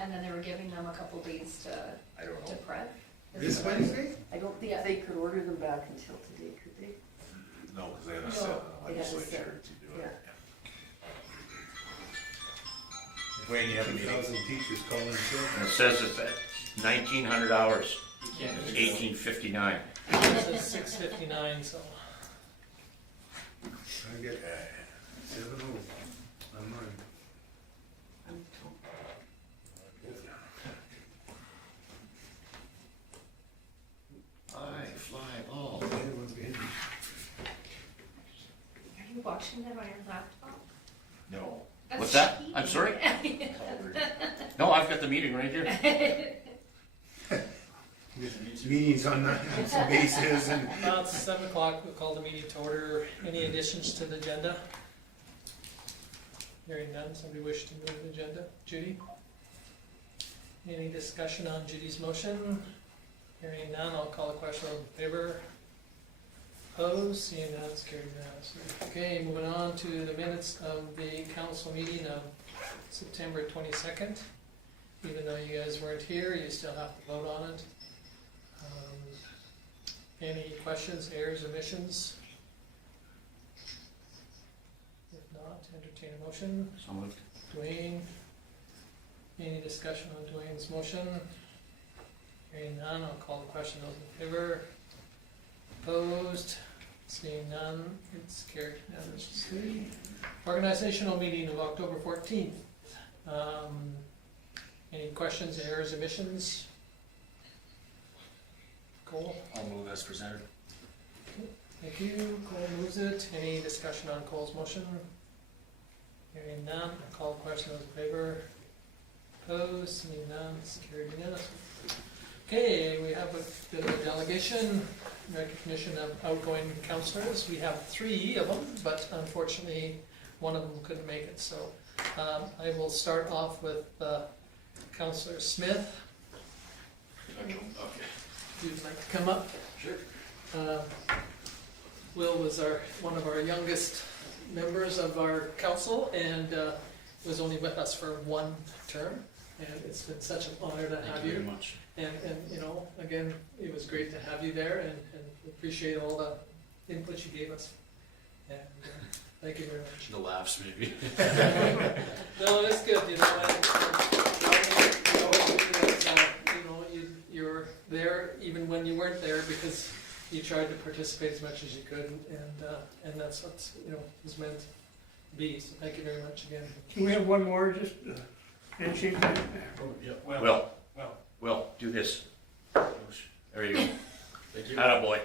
and then they were giving them a couple days I don't to know. prep. This Wednesday? I don't think they could order them back until today, could they? No, because they had to No, set they had to legislature set, to do it. Wayne, you have a meeting? 1,000 teachers calling And sick. it says it's at 1,900 hours, You can't. 1859. It says 6:59, so. I get 7-0 on mine. I'm told. Fly ball. Everyone's behind me. Are you watching them on your laptop? No. What's that? I'm sorry? No, I've got the meeting right here. This meeting's on nine bases and About 7 o'clock, we'll call the meeting to order. Any additions to the agenda? Hearing none, somebody wish to move the agenda? Judy? Any discussion on Judy's motion? Hearing none, I'll call the question. All in favor? Opposed? Seeing none, it's carried unanimously. Okay, moving on to the minutes of the council meeting of September 22nd. Even though you guys weren't here, you still have to vote on it. Any questions, errors, omissions? If not, entertain a motion. So moved. Dwayne, any discussion on Dwayne's motion? Hearing none, I'll call the question. Those in favor? Opposed? Seeing none, it's carried unanimously. Organizational meeting of October 14th. Any questions, errors, omissions? Cole? I'll move as presented. Thank you. Cole moves it. Any discussion on Cole's motion? Hearing none, I'll call the question. Those in favor? Opposed? Seeing none, it's carried unanimously. Okay, we have a bit of a delegation, recognition of outgoing councillors. We have 3 of them, but unfortunately, one of them couldn't make it. So I will start off with Councillor Smith. Okay. If you'd like to come up. Sure. Will was one of our youngest members of our council and was only with us for 1 term. And it's been such an honor to have Thank you very you. much. And you know, again, it was great to have you there and appreciate all the input you gave us. And thank you very much. The laughs, maybe. No, it's good, you know. You're there even when you weren't there because you tried to participate as much as you could, and that's what was meant to be. So thank you very much again. Can we have one more, just handshake? Will, do this. There you go. Thank you. Attaboy.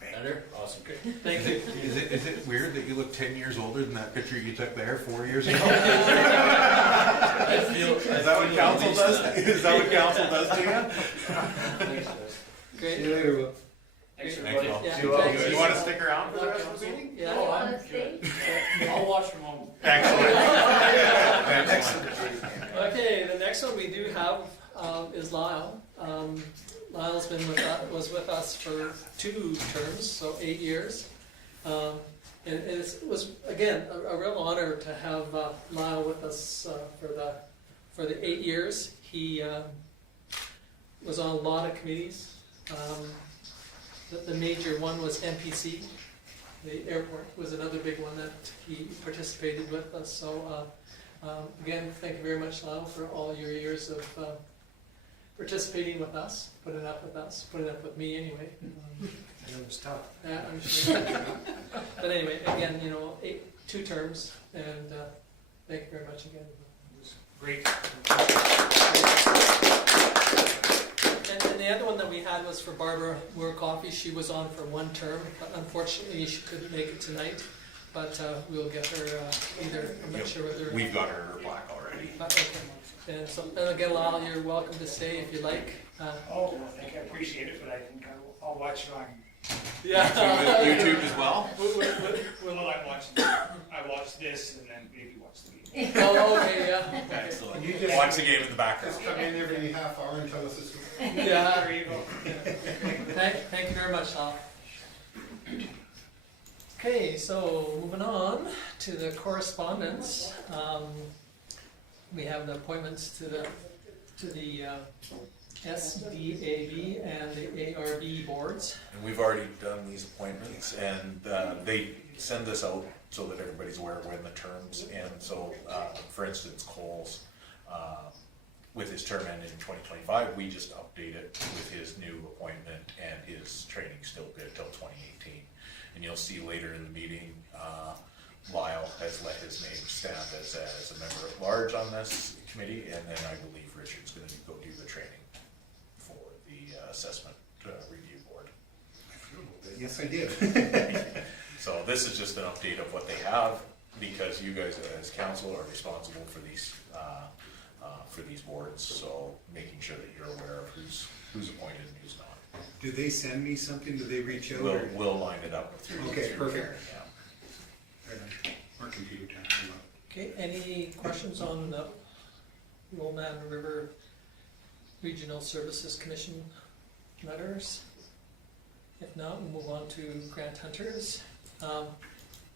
Better? Awesome. Thank you. Is it weird that you look 10 years older than that picture you took there 4 years ago? I feel. Is that what council does? Is that what council does to you? Great. See you later, Will. Thanks, Thanks, everybody. Will. Yeah, Do you, thanks. do you want to stick around for the rest of the meeting? Yeah. Oh, I'm good. I'll watch from home. Excellent. Excellent. Okay, the next one we do have is Lyle. Lyle's was with us for 2 terms, so 8 years. And it was again a real honor to have Lyle with us for the 8 years. He was on a lot of committees. The major one was NPC. The airport was another big one that he participated with us. So again, thank you very much, Lyle, for all your years of participating with us, putting up with me anyway. it was tough. Yeah, I'm sure. But anyway, again, 2 terms, and thank you very much again. Great. And the other one that we had was for Barbara Moore-Coffey. She was on for 1 term, but unfortunately she couldn't make it tonight. But we'll get her either, I'm not sure whether... We've got her plaque already. Okay. And again, Lyle, you're welcome to stay if you like. Oh, I think I appreciate it, but I think I'll watch it on. Yeah. YouTube as well? Well, I watch this and then maybe watch the meeting. Oh, okay, yeah. Okay. Excellent. You just- Watch the game in the background. Just come in every half hour and tell us a story. Yeah. There you go. Thank you very much, Lyle. Okay, so moving on to the correspondence. We have the appointments to the SDAB and the ARB boards. And we've already done these appointments, and they send this out so that everybody's aware of when the terms end. So, for instance, Cole's, with his term ending in 2025, we just update it with his new appointment, and his training's still good till 2018. And you'll see later in the meeting, Lyle has let his name stand as a member at large on this committee, and then I believe Richard's gonna go do the training for the assessment review board. I forgot about that. Yes, I did. So this is just an update of what they have, because you guys as council are responsible for these boards, so making sure that you're aware of who's appointed and who's not. Do they send me something? Do they reach out? We'll line it up through. Okay, through perfect. Karen, yeah. Right on. Our computer time. Okay, any questions on the Roman River Regional Services Commission letters? If not, we'll move on to Grant Hunters.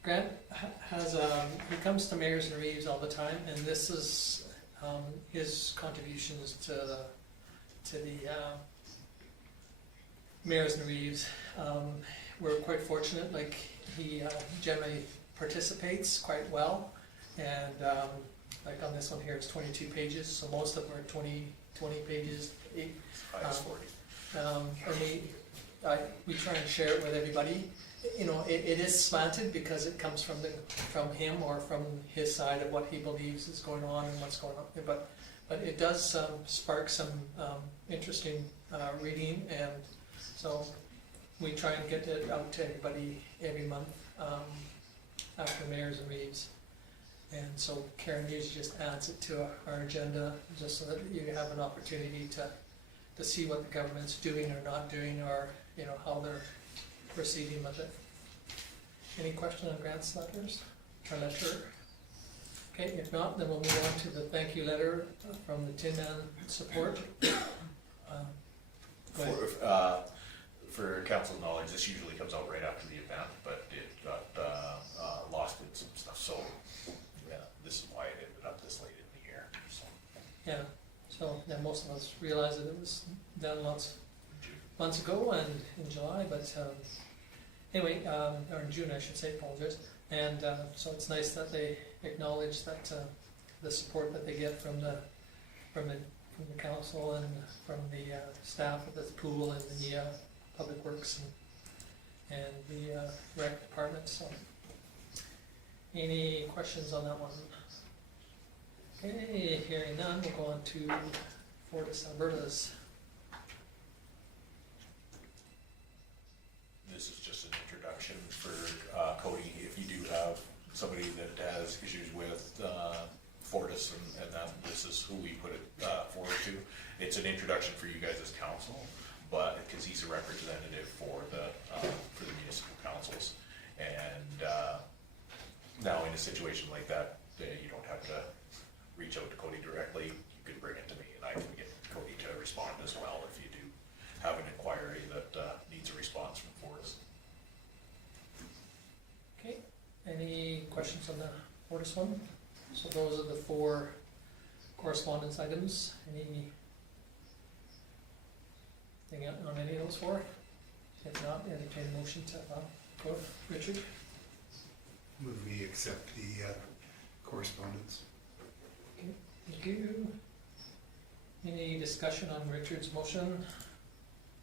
Grant has, he comes to Mayors and Reeves all the time, and this is his contributions to the Mayors and Reeves. We're quite fortunate, like he generally participates quite well, and like on this one here, it's 22 pages, so most of them are 20 pages. High as 40. And we try and share it with everybody. You know, it is slanted because it comes from him or from his side of what he believes is going on and what's going on. But it does spark some interesting reading, and so we try and get it out to everybody every month after Mayors and Reeves. And so Karen usually just adds it to our agenda, just so that you have an opportunity to see what the government's doing or not doing, or you know how they're proceeding with it. Any question on Grant's letters or letter? Okay, if not, then we'll move on to the thank you letter from the Tin Man Support. Go ahead. For council's knowledge, this usually comes out right after the event, but it got lost in some stuff, so yeah, this is why it ended up this late in the year. So. Yeah, so yeah, most of us realized that it was done months ago and in July, but anyway, or in June I should say, apologize. And so it's nice that they acknowledge that the support that they get from the council and from the staff at the pool and the public works and the rec department. So, any questions on that one? Okay, hearing none, we'll go on to Fortis Alberta's. This is just an introduction for Cody. If you do have somebody that has issues with Fortis and that, this is who we put it forward to. It's an introduction for you guys as council, but because he's a representative for the municipal councils, and now in a situation like that, you don't have to reach out to Cody directly. You could bring it to me, and I can get Cody to respond as well if you do have an inquiry that needs a response from Fortis. Okay, any questions on the Fortis one? So those are the 4 correspondence items. Anything on any of those 4? If not, entertain a motion to go. Richard? Move we accept the correspondence. Okay, thank you. Any discussion on Richard's motion?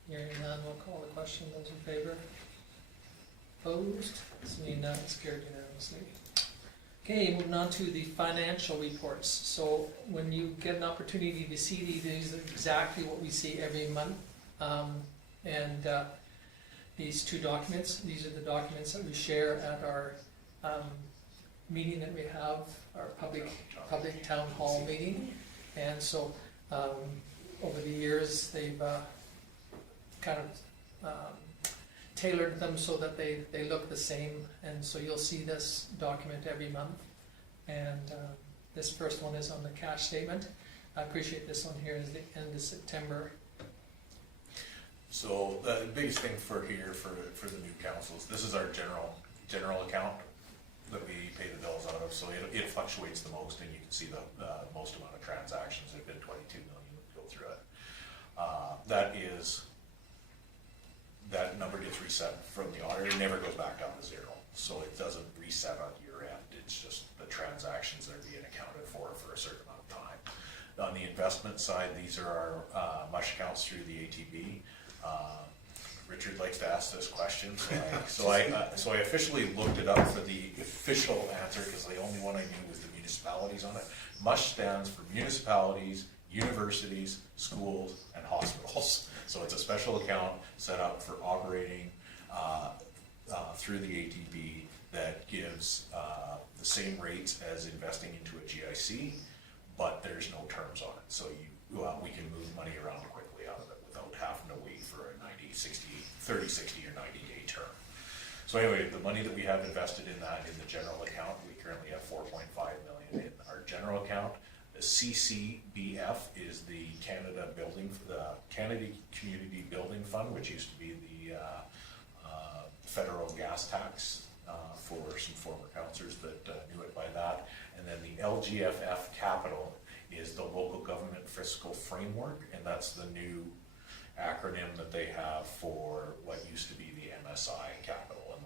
Hearing none, we'll call the question. Those in favor? Opposed? Seeing none, it's carried unanimously. Okay, moving on to the financial reports. So when you get an opportunity to see these are exactly what we see every month. These 2 documents, these are the documents that we share at our meeting that we have, our public town hall meeting. And so over the years, they've kind of tailored them so that they look the same, and so you'll see this document every month. And this first one is on the cash statement. I appreciate this one here is the end of September. So the biggest thing for the new councils, this is our general general account that we pay the bills out of, so it fluctuates the most, and you can see the most amount of transactions, there've been 22 million that go through it. That number gets reset from the auditor, it never goes back down to zero, so it doesn't reset on year end, it's just the transactions that are being accounted for a certain amount of time. On the investment side, these are our mush accounts through the ATB. Richard likes to ask this question, so I officially looked it up for the official answer, because the only one I knew was the municipalities on it. MUSH stands for municipalities, universities, schools, and hospitals. So it's a special account set up for operating through the ATB that gives the same rates as investing into a GIC, but there's no terms on it. So we can move money around quickly out of it without having to wait for a 30, 60, or 90-day term. So anyway, the money that we have invested in that in the general account, we currently have 4.5 million in our general account. The CCBF is the Canada Community Building Fund, which used to be the federal gas tax for some former councillors that knew it by that. And then the LGFF Capital is the Local Government Fiscal Framework, and that's the new acronym that they have for what used to be the MSI Capital. And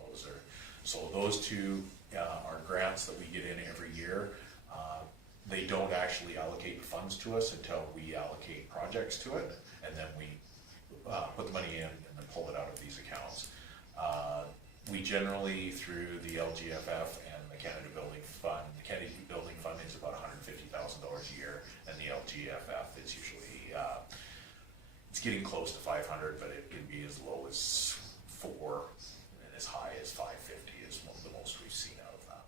those two are grants that we get in every year. They don't actually allocate funds to us until we allocate projects to it, and then we put the money in and then pull it out of these accounts. We generally, through the LGFF and the Canada Building Fund, the Canada Building Fund is about $150,000 a year, and the LGFF is usually it's getting close to 500, but it can be as low as 4 and as high as 550 is the most we've seen out of that.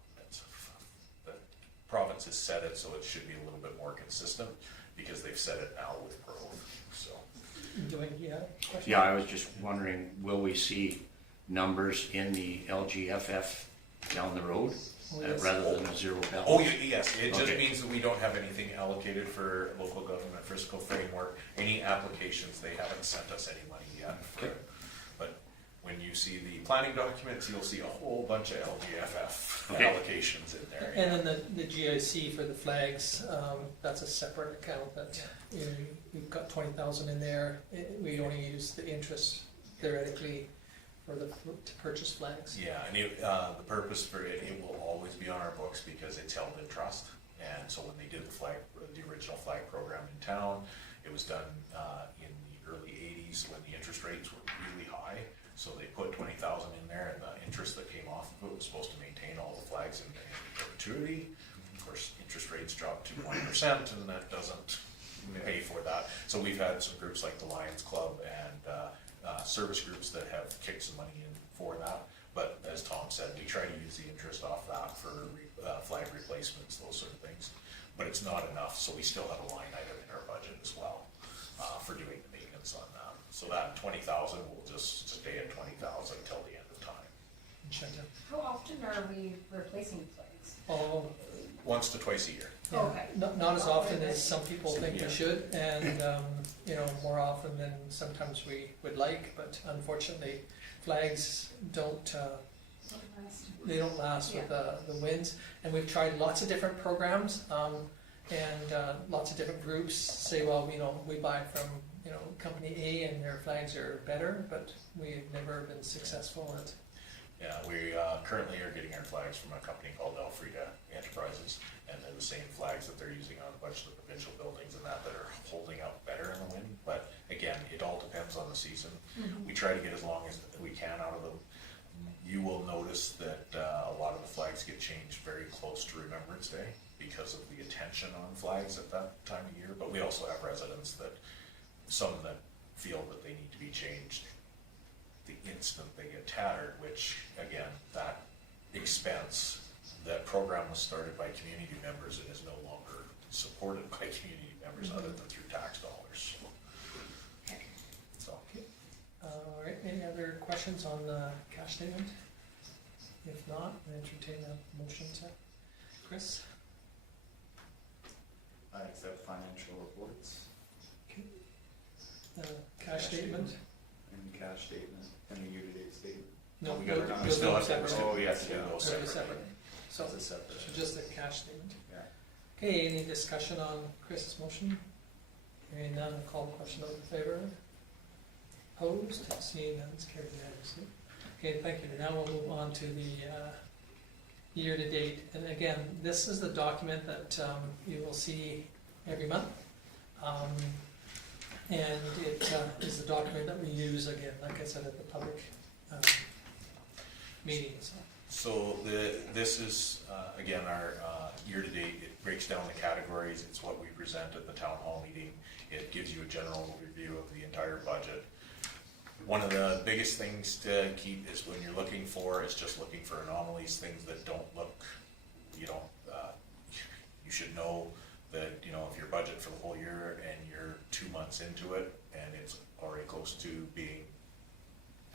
The province has set it, so it should be a little bit more consistent because they've set it now with growth. So, Question? Yeah, I was just wondering, will we see numbers in the LGFF down the road rather than a zero balance? oh yes, it just Okay. means that we don't have anything allocated for local government fiscal framework. Any applications, they haven't sent us any money yet for it. But when you see the planning documents, you'll see a whole bunch of LGFF Okay. allocations in there. And then the GIC for the flags, that's a separate account that, we've got 20,000 in there. We only use the interest theoretically to purchase flags. Yeah, and the purpose for it will always be on our books because it's held in trust. And so when they did the original flag program in town, it was done in the early 80s when the interest rates were really high. So they put 20,000 in there, and the interest that came off of it was supposed to maintain all the flags in perpetuity. Of course, interest rates dropped to 1%, and that doesn't pay for that. So we've had some groups like the Lions Club and service groups that have kicked some money in for that. But as Tom said, we try to use the interest off that for flag replacements, those sort of things. But it's not enough, so we still have a line item in our budget as well for doing the maintenance on that. So that 20,000 will just stay at 20,000 until the end of time. How often are we replacing flags? Oh, Once to twice a year. yeah. Okay. Not as often as some people think Yeah. we should, and more often than sometimes we would like. But unfortunately, flags don't they don't last with the winds. And we've tried lots of different programs, and lots of different groups say, well, we buy from company A and their flags are better, but we've never been successful at. Yeah, we currently are getting our flags from a company called Elfrida Enterprises, and they're the same flags that they're using on a bunch of the provincial buildings and that are holding up better in the wind. But again, it all depends on the season. Mm-hmm. We try to get as long as we can out of them. You will notice that a lot of the flags get changed very close to Remembrance Day because of the attention on flags at that time of year. But we also have residents some that feel that they need to be changed the instant they get tattered, which again, that expense, that program was started by community members and is no longer supported by community members other than through tax dollars. So. All right, any other questions on the cash statement? If not, I entertain a motion to. Chris? I accept financial reports The cash statement, and the cash statement and the year-to-date statement. No, We we'll gotta- we do still them have to, separately. we have to do those They'll be separately. separate. So, It's a separate. so just a cash statement. Yeah. Okay, any discussion on Chris's motion? Hearing none, I'll call the question, those in favor? Opposed, seeing none, it's carried unanimously. Okay, thank you. Now we'll move on to the year-to-date. And again, this is the document that you will see every month. And it is the document that we use, again, like I said, at the public meetings. So this is, again, our year-to-date, it breaks down the categories, it's what we present at the town hall meeting. It gives you a general review of the entire budget. One of the biggest things to keep is when you're looking for, is just looking for anomalies, things that don't look, you should know that, if your budget for the whole year and you're 2 months into it and it's already close to being,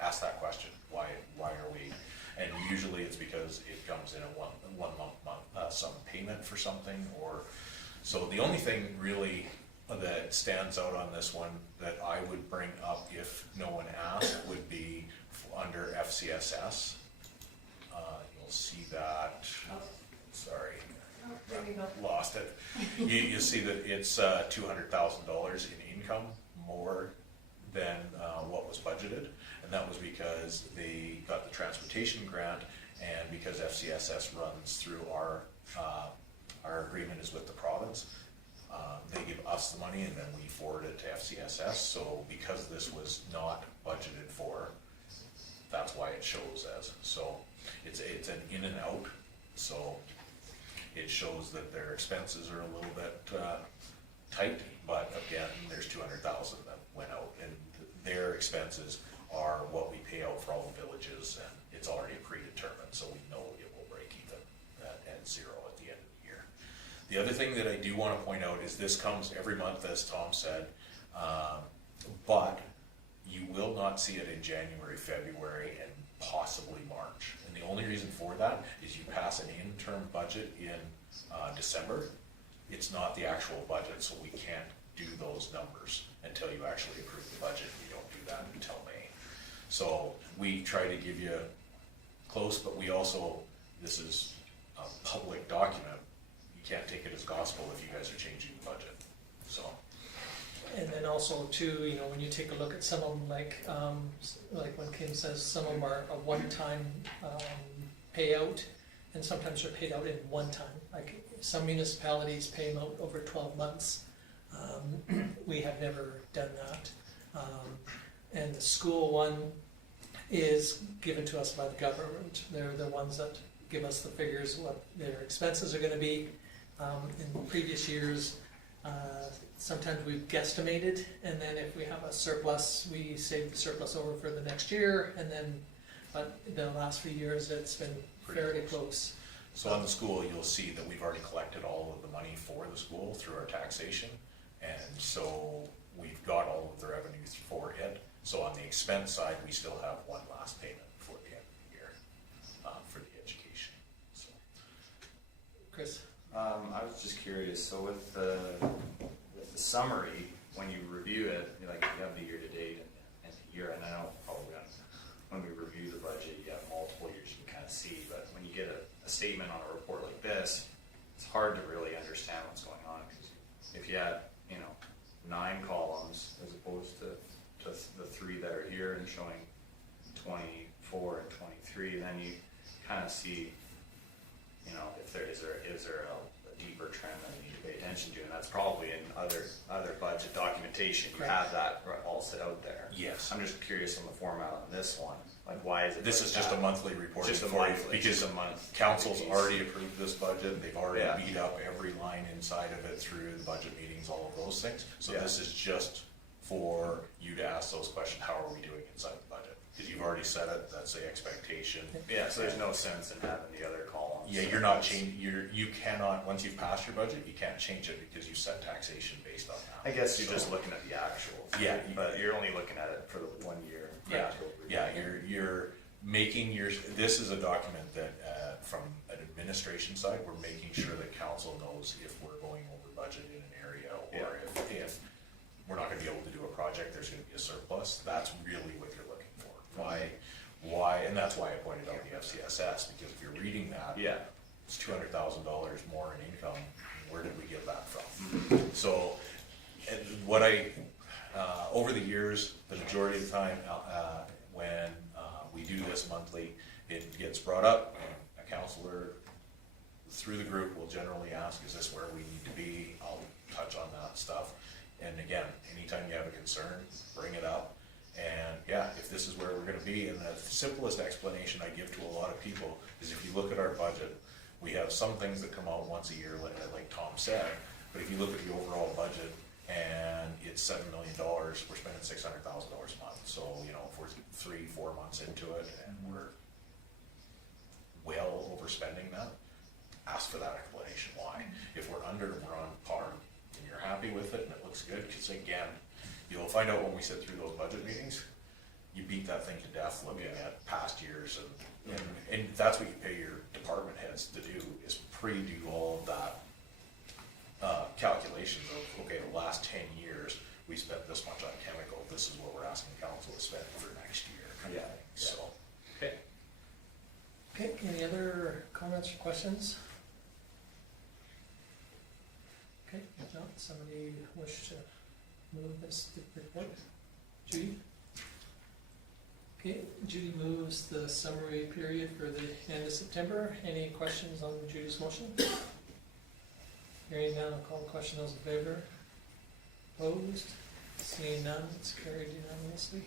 ask that question, why are we? And usually it's because it comes in a one month some payment for something, or, so the only thing really that stands out on this one that I would bring up if no one asked would be under FCSS. You'll see that, sorry, Oh, there you go. lost it. You see that it's $200,000 in income more than what was budgeted, and that was because they got the transportation grant, and because FCSS runs through our agreement is with the province. They give us the money and then we forward it to FCSS, so because this was not budgeted for, that's why it shows as, so it's an in and out, so it shows that their expenses are a little bit tight, but again, there's $200,000 that went out, and their expenses are what we pay out for all the villages, and it's already predetermined, so we know it will break even at zero at the end of the year. The other thing that I do want to point out is this comes every month, as Tom said, but you will not see it in January, February, and possibly March. And the only reason for that is you pass an interim budget in December. It's not the actual budget, so we can't do those numbers until you actually approve the budget. You don't do that until May. So we try to give you close, but we also, this is a public document. You can't take it as gospel if you guys are changing the budget, so. And then also too, when you take a look at some of them, like when Kim says, some of them are a one-time payout, and sometimes they're paid out in one time. Like some municipalities pay them out over 12 months. We have never done that. And the school one is given to us by the government. They're the ones that give us the figures, what their expenses are gonna be. In previous years, sometimes we've guesstimated, and then if we have a surplus, we save the surplus over for the next year, and then, but the last few years, it's been fairly close. So on the school, you'll see that we've already collected all of the money for the school through our taxation, and so we've got all of the revenues for it. So on the expense side, we still have one last payment before the end of the year for the education. So. Chris? I was just curious, so with the summary, when you review it, you have the year-to-date and the year, and I know probably when we review the budget, you have multiple years you can kind of see, but when you get a statement on a report like this, it's hard to really understand what's going on, because if you had, 9 columns as opposed to the 3 that are here and showing 24 and 23, then you kind of see, if there is there a deeper trend that you need to pay attention to, and that's probably in other budget documentation. You have that all set out there. Yes. I'm just curious on the format on this one. Like, why is it? This is just a monthly report. Because a month. Council's already approved this budget. They've already Yeah. beat up every line inside of it through the budget meetings, all of those things. So Yeah. this is just for you to ask those questions. How are we doing inside the budget? Because you've already said it. That's the expectation. Yeah, so there's no sense in having the other columns. Yeah, you're not changing. You cannot, once you've passed your budget, you can't change it because you set taxation based on that. I guess you're So- just looking at the actuals. Yeah. But you're only looking at it for the 1 year. Yeah, yeah, you're making this is a document that, from an administration side, we're making sure that council knows if we're going over budget in an area, or if we're not gonna be able to do a project, there's gonna be a surplus. That's really what you're looking for. why, and that's why I pointed out the FCSS, because if you're reading that, Yeah. it's $200,000 more in income. Where did we get that from? So, and what over the years, the majority of the time, when we do this monthly, it gets brought up, and a counselor through the group will generally ask, is this where we need to be? I'll touch on that stuff. And again, anytime you have a concern, bring it up. And yeah, if this is where we're gonna be, and the simplest explanation I give to a lot of people is if you look at our budget, we have some things that come out once a year, like Tom said, but if you look at the overall budget and it's $7 million, we're spending $600,000 a month. So, you know, if we're 3-4 months into it and we're well overspending that, ask for that explanation why. If we're under, we're on par, and you're happy with it and it looks good, because again, you'll find out when we sit through those budget meetings, you beat that thing to death looking at past years, and that's what you pay your department heads to do, is pre-do all of that calculations of, okay, the last 10 years, we spent this much on chemical, this is what we're asking council to spend for next year. kind of Yeah, thing. So, Okay. Okay, any other comments or questions? Okay, if not, somebody wish to move this report? Judy? Okay, Judy moves the summary period for the end of September. Any questions on Judy's motion? Hearing none, I'll call the question. Those in favor? Opposed? Seeing none, it's carried unanimously.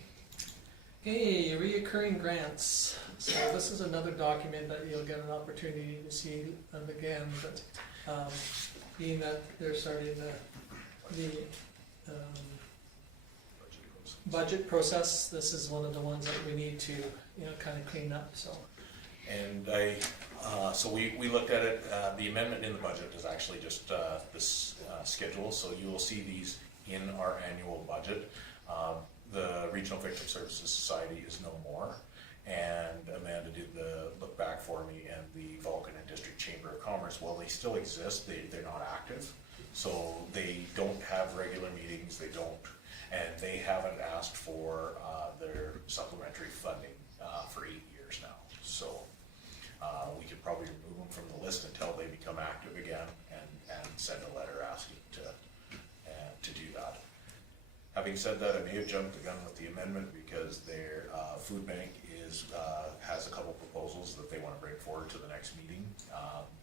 Okay, reoccurring grants. So this is another document that you'll get an opportunity to see again, but being that they're starting the budget process, this is one of the ones that we need to, kind of clean up, so. and so we looked at it, the amendment in the budget is actually just this schedule, so you will see these in our annual budget. The Regional Victim Services Society is no more, and Amanda did the look back for me, and the Vulcan and District Chamber of Commerce, while they still exist, they're not active, so they don't have regular meetings, and they haven't asked for their supplementary funding for 8 years now. So we could probably remove them from the list until they become active again, and send a letter asking to do that. Having said that, I may have jumped the gun with the amendment because their food bank has a couple proposals that they want to bring forward to the next meeting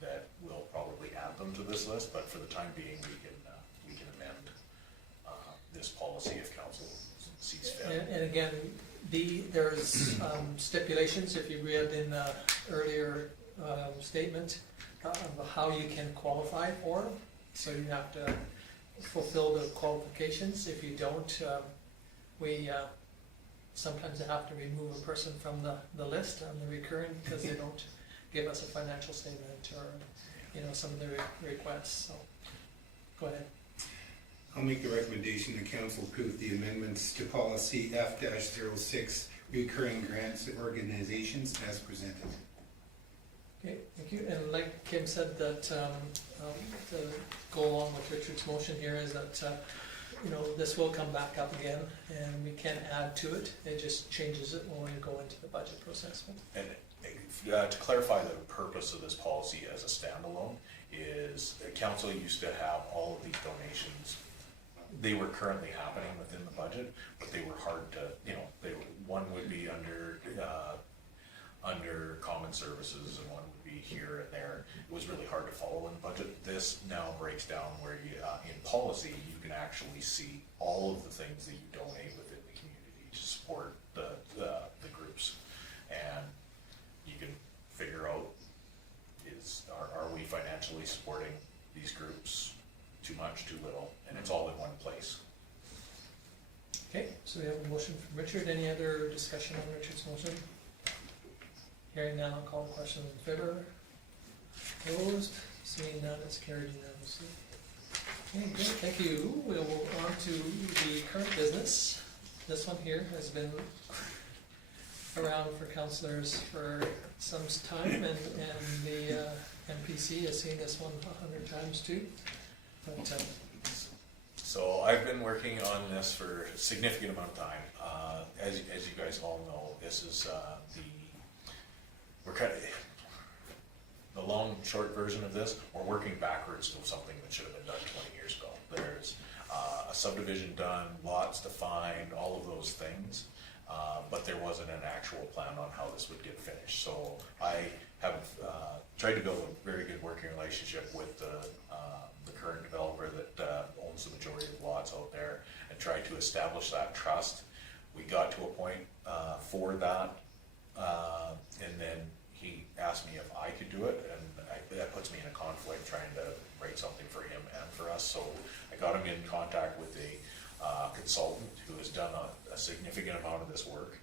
that will probably add them to this list, but for the time being, we can amend this policy if council sees fit. And again, there's stipulations, if you read in the earlier statement, of how you can qualify for them. So you have to fulfill the qualifications. If you don't, we sometimes have to remove a person from the list on the recurring because they don't give us a financial statement or, some of the requests, so, go ahead. I'll make the recommendation the council approve the amendments to policy F-06, recurring grants and organizations as presented. Okay, thank you. And like Kim said, that to go along with Richard's motion here is that, this will come back up again and we can add to it. It just changes it when we go into the budget process. And to clarify the purpose of this policy as a standalone is the council used to have all of these donations. They were currently happening within the budget, but they were hard to, one would be under common services and one would be here and there. It was really hard to follow in the budget. This now breaks down where you, in policy, you can actually see all of the things that you donate within the community to support the groups. And you can figure out, are we financially supporting these groups too much, too little, and it's all in one place. Okay, so we have a motion from Richard. Any other discussion on Richard's motion? Hearing none, I'll call the question in favor. Opposed? Seeing none, it's carried unanimously. Okay, great, thank you. We'll move on to the current business. This one here has been around for councillors for some time, and the MPC has seen this one 100 times too. But, So I've been working on this for a significant amount of time. as you guys all know, this is, we're kind of, the long, short version of this, we're working backwards to something that should have been done 20 years ago. There's a subdivision done, lots defined, all of those things, but there wasn't an actual plan on how this would get finished. So I have tried to build a very good working relationship with the current developer that owns the majority of the lots out there, and tried to establish that trust. We got to a point for that, and then he asked me if I could do it, and that puts me in a conflict trying to write something for him and for us. So I got him in contact with a consultant who has done a significant amount of this work.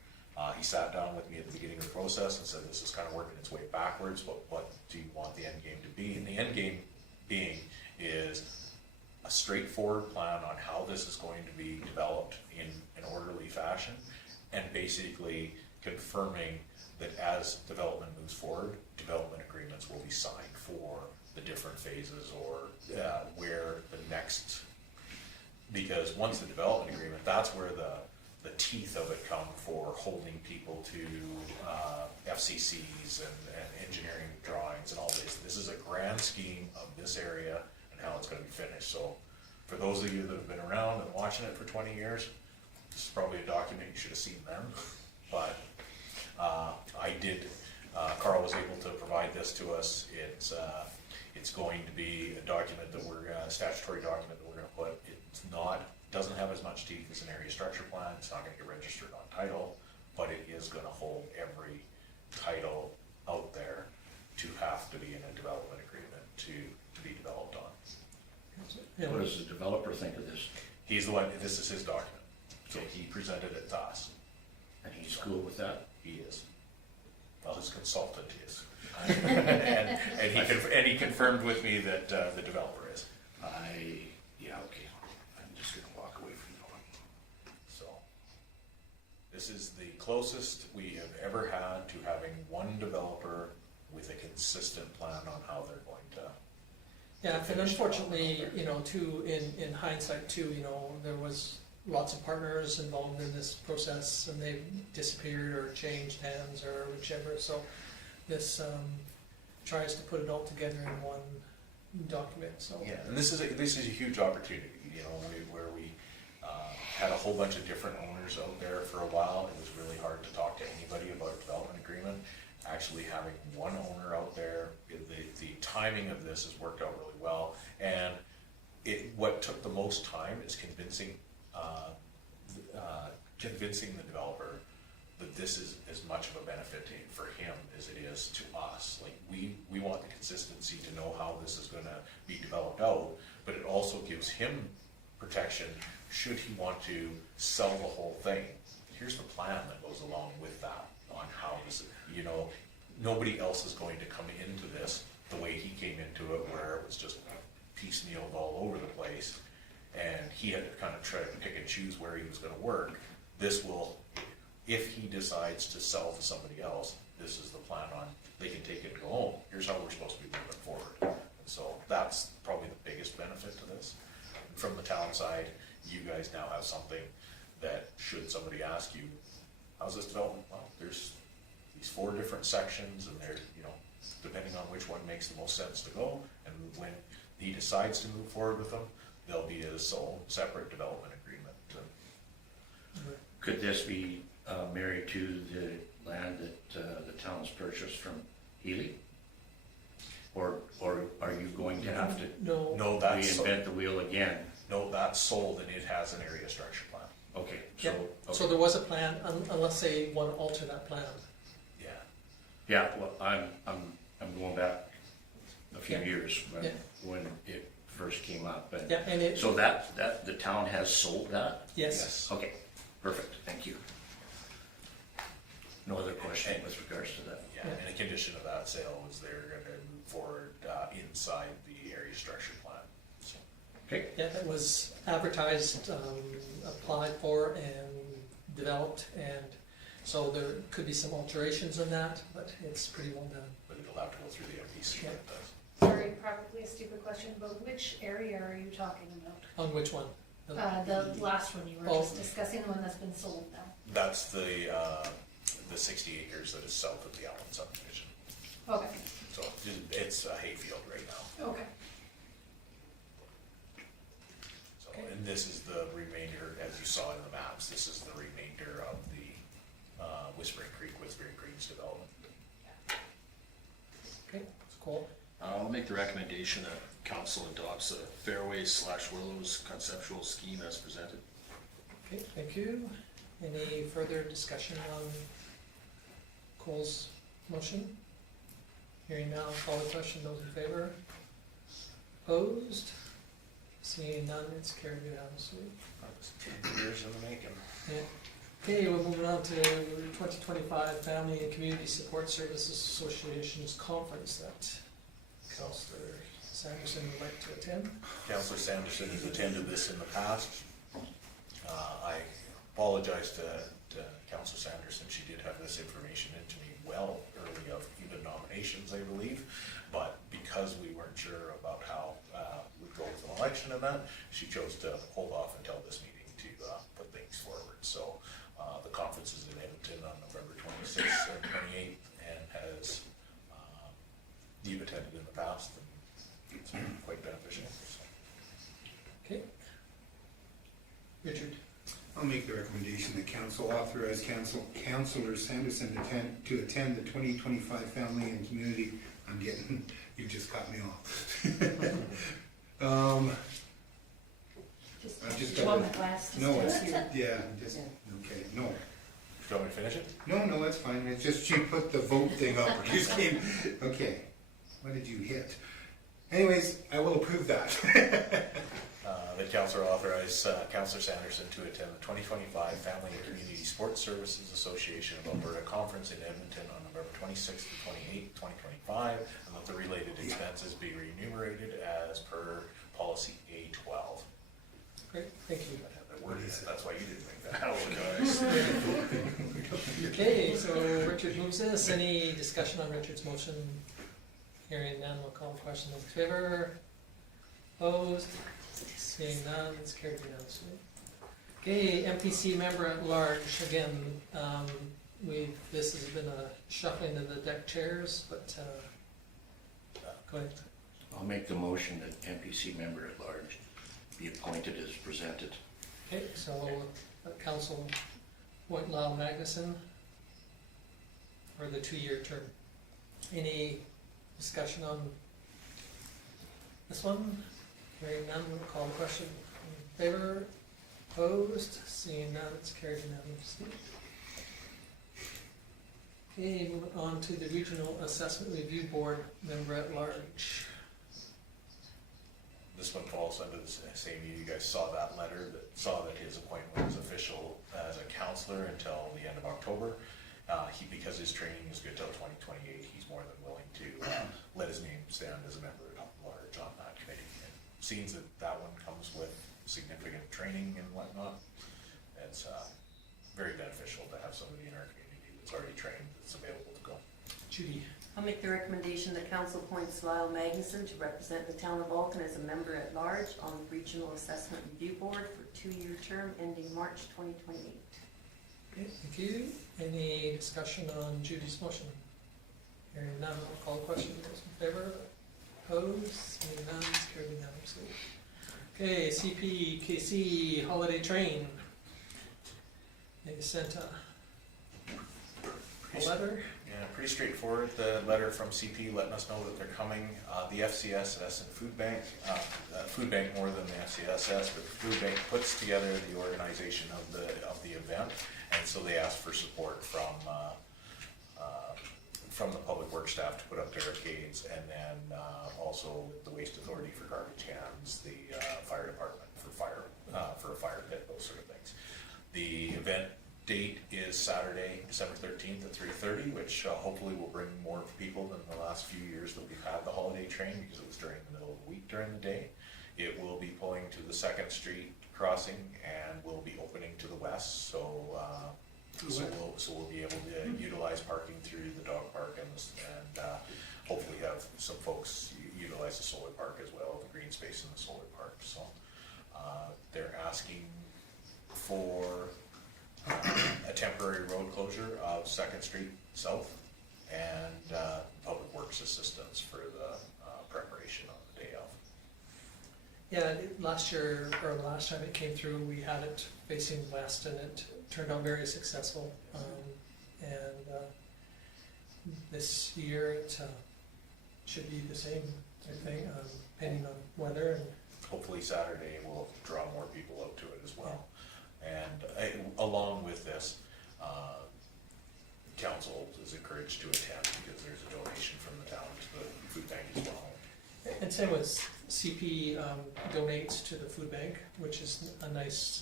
He sat down with me at the beginning of the process and said, this is kind of working its way backwards, but what do you want the end game to be? And the end game being is a straightforward plan on how this is going to be developed in an orderly fashion, and basically confirming that as development moves forward, development agreements will be signed for the different phases, or where the next, because once the development agreement, that's where the teeth of it come for holding people to FCCs and engineering drawings and all this. This is a grand scheme of this area and how it's going to be finished. So for those of you that have been around and watching it for 20 years, this is probably a document you should have seen then. But I did, Carl was able to provide this to us. It's going to be a document that a statutory document that we're going to put. Doesn't have as much teeth as an area structure plan. It's not going to get registered on title, but it is going to hold every title out there to have to be in a development agreement to be developed on. What does the developer think of this? He's the one, this is his document. So he presented it to us. And he's cool with that? He is. Well, his consultant is. and he confirmed with me that the developer is. Yeah, okay. I'm just gonna walk away from that one. So, this is the closest we have ever had to having one developer with a consistent plan on how they're going to. Yeah, and unfortunately, too, in hindsight too, there was lots of partners involved in this process, and they disappeared or changed hands or whichever. So this tries to put it all together in one document. So Yeah, and this is a huge opportunity. Where we had a whole bunch of different owners out there for a while. It was really hard to talk to anybody about a development agreement. Actually having one owner out there, the timing of this has worked out really well. And what took the most time is convincing the developer that this is as much of a benefit for him as it is to us. Like we want the consistency to know how this is going to be developed out, but it also gives him protection should he want to sell the whole thing. Here's the plan that goes along with that on how this, nobody else is going to come into this the way he came into it, where it was just piecemealed all over the place, and he had to kind of try to pick and choose where he was going to work. This will, if he decides to sell to somebody else, this is the plan on, they can take it and go home. Here's how we're supposed to be moving forward. And so that's probably the biggest benefit to this. From the town side, you guys now have something that should somebody ask you, how's this development? Well, there's these 4 different sections, and they're, depending on which one makes the most sense to go, and when he decides to move forward with them, there'll be his own separate development agreement. Could this be married to the land that the town's purchased from Healy? Or are you going to have to No, that's reinvent the wheel again? No, that's sold, and it has an area structure plan. Okay, Yeah. So there was a plan, unless they want to alter that plan. Yeah. Yeah, well, I'm going back a few years Yeah. when it first came up. And Yeah, and it. so that the town has sold that? Yes. Okay, perfect, thank you. No other question with regards to that? Yeah, and a condition of that sale was they're gonna move forward inside the area structure plan. So, Okay, Yeah, that was advertised, applied for, and developed, and so there could be some alterations in that, but it's pretty well done. but it'll have to go through the MPC when it does. Sorry, probably a stupid question, but which area are you talking about? On which one? The last one you were Oh. just discussing, the one that's been sold now. That's the 60 acres that is south of the Allen subdivision. Okay, So it's a hayfield right now. okay. So, and this is the remainder, as you saw in the maps, this is the remainder of the Whispering Creek Greens development. Okay, that's cool. I'll make the recommendation that council adopts a Fairways/Willows conceptual scheme as presented. Okay, thank you. Any further discussion on Cole's motion? Hearing now, call the question, those in favor? Opposed? Seeing none, it's carried unanimously. That's 10 years in the making. Yeah. Okay, we're moving on to 2025 Family and Community Support Services Association's conference that Councillor Sanderson would like to attend. Councillor Sanderson has attended this in the past. I apologize to Councillor Sanderson, she did have this information into me well early of even nominations, I believe, but because we weren't sure about how we'd go with an election and that, she chose to hold off until this meeting to put things forward. So the conference is in Edmonton on November 26th and 28th, and has you've attended in the past, and it's been quite beneficial. So. Okay. Richard? I'll make the recommendation that council authorize Councillor Sanderson to attend the 2025 Family and Community, you just cut me off. I've just Do you got want my glass to No, stay it's, here? yeah, just, okay, no. Do you want me to finish it? No, that's fine, it's just she put the vote thing up, it just came, okay. What did you hit? Anyways, I will approve that. That councillor authorize Councillor Sanderson to attend the 2025 Family and Community Sports Services Association of Alberta Conference in Edmonton on November 26th to 28th, 2025, and let the related expenses be remunerated as per policy A12. Great, thank you. I have that word in it, that's why you didn't make that. Okay, so Richard moves this. Any discussion on Richard's motion? Hearing none, we'll call the question. Those in favor? Opposed? Seeing none, it's carried unanimously. Okay, MPC member at large. Again, this has been a shuffling of the deck chairs, but go ahead. I'll make the motion that NPC member at large be appointed as presented. Okay, so we'll let council appoint Lyle Magnuson for the 2-year term. Any discussion on this one? Hearing none, we'll call the question. In favor? Opposed? Seeing none, it's carried unanimously. Okay, moving on to the Regional Assessment Review Board member at large. This one falls under the same, you guys saw that letter that saw that his appointment was official as a councillor until the end of October. Because his training is good till 2028, he's more than willing to let his name stand as a member at large on that committee. And seeing that one comes with significant training and whatnot, it's very beneficial to have somebody in our community that's already trained, that's available to go. Judy? I'll make the recommendation that council appoints Lyle Magnuson to represent the town of Vulcan as a member at large on the Regional Assessment Review Board for a 2-year term ending March 2028. Okay, thank you. Any discussion on Judy's motion? Hearing none, I'll call the question. Those in favor? Opposed? Seeing none, it's carried unanimously. Okay, CPKC Holiday Train. They sent a letter. Yeah, pretty straightforward. The letter from CP letting us know that they're coming. The FCSS and Food Bank, Food Bank more than the FCSS, but Food Bank puts together the organization of the event, and so they asked for support from the public works staff to put up barricades, and then also the Waste Authority for garbage cans, the fire department for a fire pit, those sort of things. The event date is Saturday, December 13th at 3:30, which hopefully will bring more people than the last few years that we've had the holiday train, because it was during the middle of the week during the day. It will be pulling to the 2nd Street crossing and will be opening to the west, so we'll be able to utilize parking through the dog park and hopefully have some folks utilize the solar park as well, the green space in the solar park. So They're asking for a temporary road closure of Second Street South and public works assistance for the preparation on the day of. Yeah, last year, or the last time it came through, we had it facing west and it turned out very successful. And this year it should be the same type thing, depending on weather and Hopefully Saturday will draw more people out to it as well. And along with this, council is encouraged to attend because there's a donation from the town to the food bank as well. And same with CP donates to the food bank, which is a nice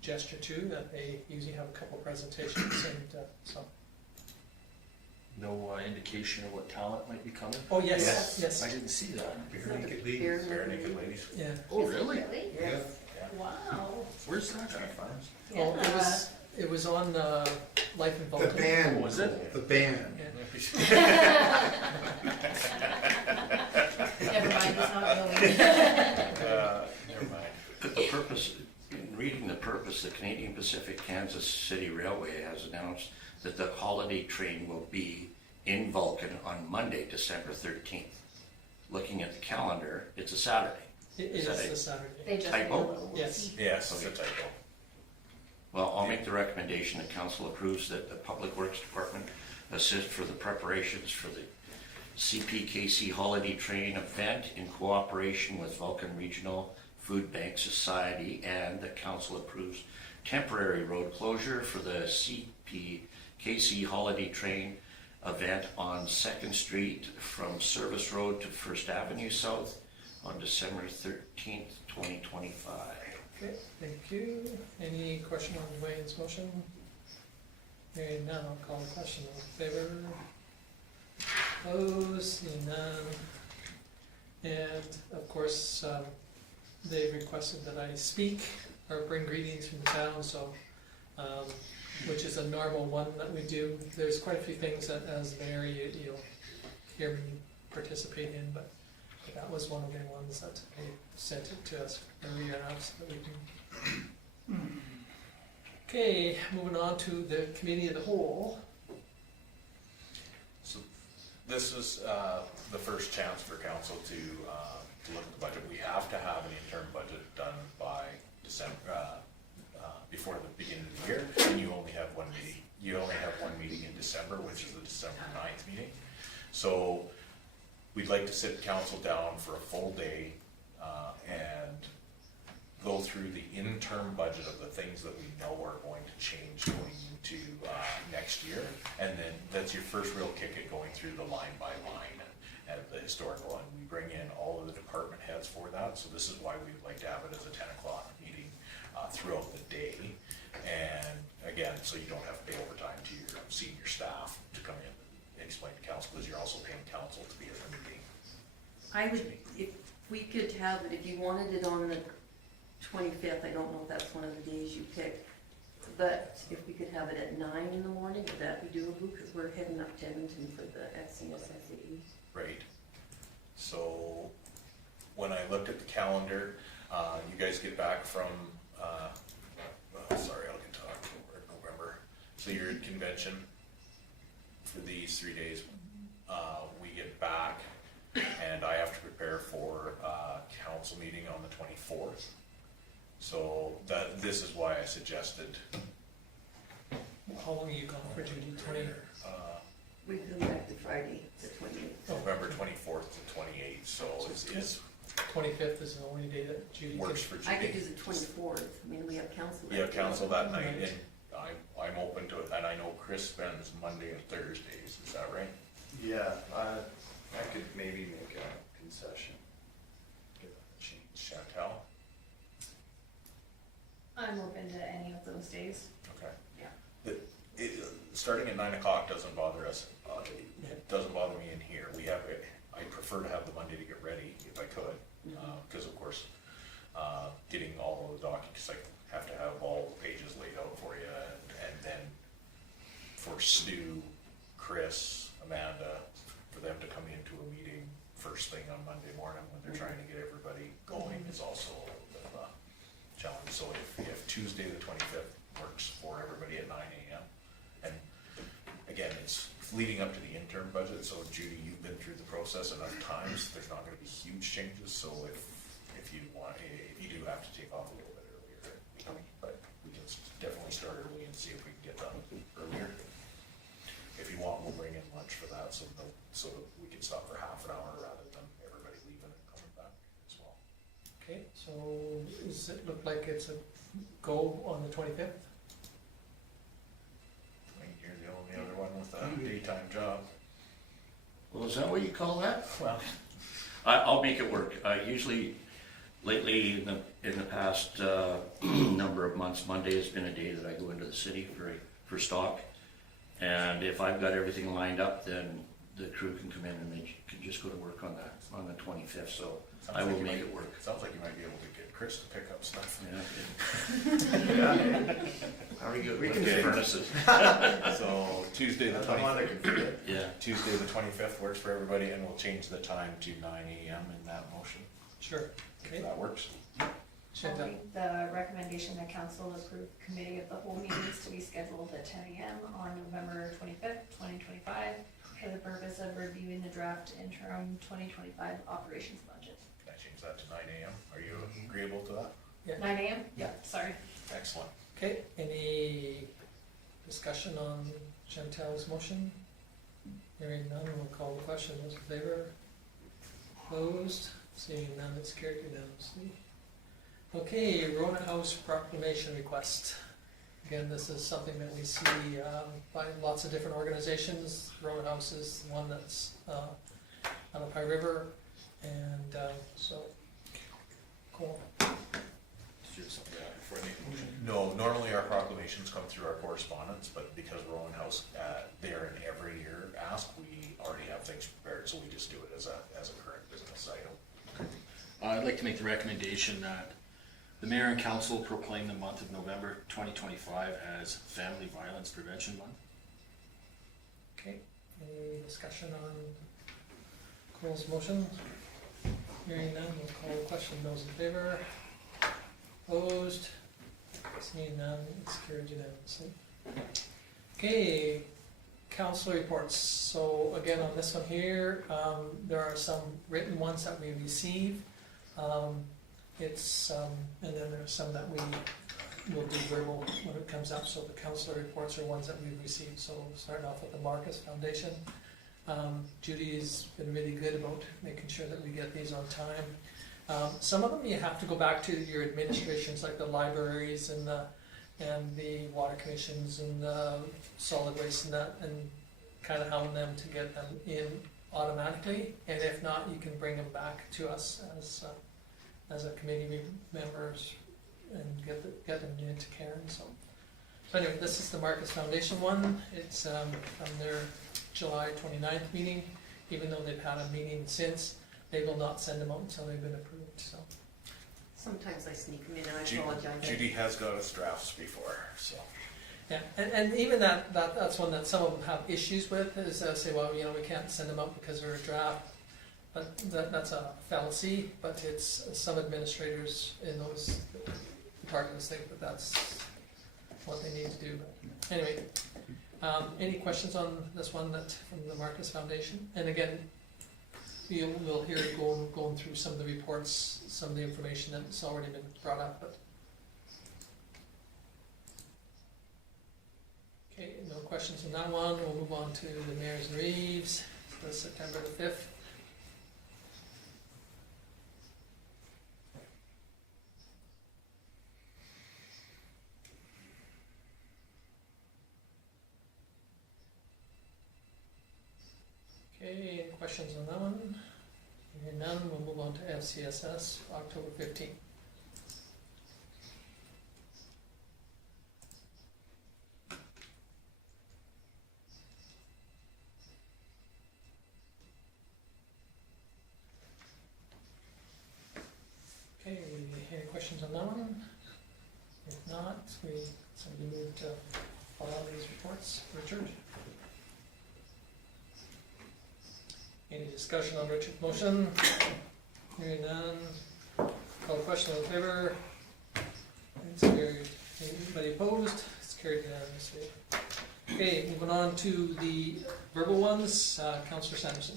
gesture too, that they usually have a couple presentations and so. No indication of what talent might be coming? Oh, yes, yes. I didn't see that. Bare Naked Ladies. Bare Naked Ladies. Yeah. Oh, really? Really? Yeah. Wow. Where's that at? Farms? Oh, it was on Life in The Vulcan. band. Was it? The band. Yeah. Never mind, it's not going. Never mind. The purpose, in reading the purpose, the Canadian Pacific Kansas City Railway has announced that the holiday train will be in Vulcan on Monday, December 13th. Looking at the calendar, it's a Saturday. It Is is that They the Saturday. just made a Typo? little Yes. whoopsie. Yes, it's a typo. Well, I'll make the recommendation that council approves that the Public Works Department assist for the preparations for the CPKC Holiday Train event in cooperation with Vulcan Regional Food Bank Society, and that council approves temporary road closure for the CPKC Holiday Train event on 2nd Street from Service Road to First Avenue South on December 13th, 2025. Okay, thank you. Any question on Wayne's motion? Hearing none, I'll call the question. All in favor? Opposed? Seeing none. And of course, they requested that I speak or bring greetings from the town, so, which is a normal one that we do. There's quite a few things that as mayor you'll hear me participate in, but that was one of the ones that they sent it to us earlier now so that we can. Okay, moving on to the committee of the whole. So this is the first chance for council to look at the budget. We have to have an interim budget done by December, before the beginning of the year, and you only have one meeting. You only have one meeting in December, which is the December 9th meeting. So we'd like to sit council down for a full day and go through the interim budget of the things that we know are going to change going into next year. And then that's your first real kick at going through the line by line and the historical. And we bring in all of the department heads for that. So this is why we'd like to have it as a 10 o'clock meeting throughout the day. And again, so you don't have to pay overtime to your senior staff to come in and explain to council, because you're also paying council to be at the meeting. I would, if we could have it, if you wanted it on the 25th, I don't know if that's one of the days you picked, but if we could have it at 9 in the morning, would that be doable? Because we're heading up to Edmonton for the FCSSAE. Right. So when I looked at the calendar, you guys get back from, sorry, I'll get to October, November. So you're at convention for these 3 days. We get back and I have to prepare for a council meeting on the 24th. So this is why I suggested. How long are you gone for, Judy? 20? We come back to Friday, the 28th. November 24th to 28th, so it's 25th is the only day that Judy works can. for I could Judy. do the 24th. I mean, we have council. We have council that night, Right. and I'm open to it, and I know Chris spends Monday and Thursdays, is that right? Yeah, I could maybe make a concession. Chantel? I'm open to any of those days. Okay. Yeah. Starting at 9 o'clock doesn't bother us, it doesn't bother me in here, I prefer to have the Monday to get ready if I could, because of course, getting all of the documents, I have to have all the pages laid out for you, and then for Stu, Chris, Amanda, for them to come into a meeting first thing on Monday morning when they're trying to get everybody going is also a little bit of a So if Tuesday the 25th works for everybody at 9 AM, and again, it's leading up to the interim budget, so Judy, you've been through the process enough times, there's not gonna be huge changes, so if you want, if you do have to take off a little bit earlier, but we can definitely start early and see if we can get done earlier. If you want, we'll bring in lunch for that, so we can stop for half an hour rather than everybody leaving and coming back as well. Okay, so does it look like it's a go on the 25th? I mean, you're the only other one with a daytime job. Well, is that what you call that? Well, I'll make it work. Usually, lately, in the past number of months, Monday has been a day that I go into the city for stock. And if I've got everything lined up, then the crew can come in and they can just go to work on the 25th, so I will make it work. Sounds like you might be able to get Chris to pick up stuff. Yeah. How are you good with the furnaces? So Tuesday the I want to 25th, configure it. Yeah. Tuesday the 25th works for everybody, and we'll change the time to 9 AM in that motion, Sure. if Okay. that works. I'll make the recommendation that council approve committee of the whole meetings to be scheduled at 10 AM on November 25th, 2025, for the purpose of reviewing the draft interim 2025 operations budget. Can I change that to 9 AM? Are you agreeable to that? 9 AM? Yeah, sorry. Excellent. Okay, any discussion on Chantel's motion? Hearing none, we'll call the question. Those in favor? Opposed? Seeing none, it's carried unanimously. Okay, Rona House proclamation request. Again, this is something that we see by lots of different organizations. Rona House is one that's on the Pie River, and so, cool. Did you have something to add before I make a motion? No, normally our proclamations come through our correspondence, but because Rowan House, they're an every year ask, we already have things prepared, so we just do it as a current business item. I'd like to make the recommendation that the mayor and council proclaim the month of November 2025 as Family Violence Prevention Month. Okay, any discussion on Cole's motion? Hearing none, we'll call the question. Those in favor? Opposed? Seeing none, it's carried unanimously. Okay, council reports. So again, on this one here, there are some written ones that we receive. And then there's some that we will do verbal when it comes up. So the council reports are ones that we've received. So starting off with the Marcus Foundation. Judy's been really good about making sure that we get these on time. Some of them you have to go back to your administrations, like the libraries and the water commissions and the solid waste and that, and kind of hound them to get them in automatically. And if not, you can bring them back to us as a committee members and get them into Karen. So anyway, this is the Marcus Foundation one. It's from their July 29th meeting. Even though they've had a meeting since, they will not send them out until they've been approved. So Sometimes I sneak them in, and I apologize. Judy has got us drafts before, so. yeah, and even that's one that some of them have issues with, is say, well, we can't send them out because they're a draft. But that's a fallacy, but it's some administrators in those departments think that that's what they need to do. But anyway, any questions on this one from the Marcus Foundation? And again, we'll hear it going through some of the reports, some of the information that's already been brought up. But okay, no questions on that one. We'll move on to the Mayors and Reeves, so September the 5th. Okay, any questions on that one? Hearing none, we'll move on to FCSS, October 15th. Okay, any questions on that one? If not, somebody move to follow these reports. Richard? Any discussion on Richard's motion? Hearing none. Call the question, all in favor? It's carried. Anybody opposed? It's carried unanimously. Okay, moving on to the verbal ones, Councillor Sanderson.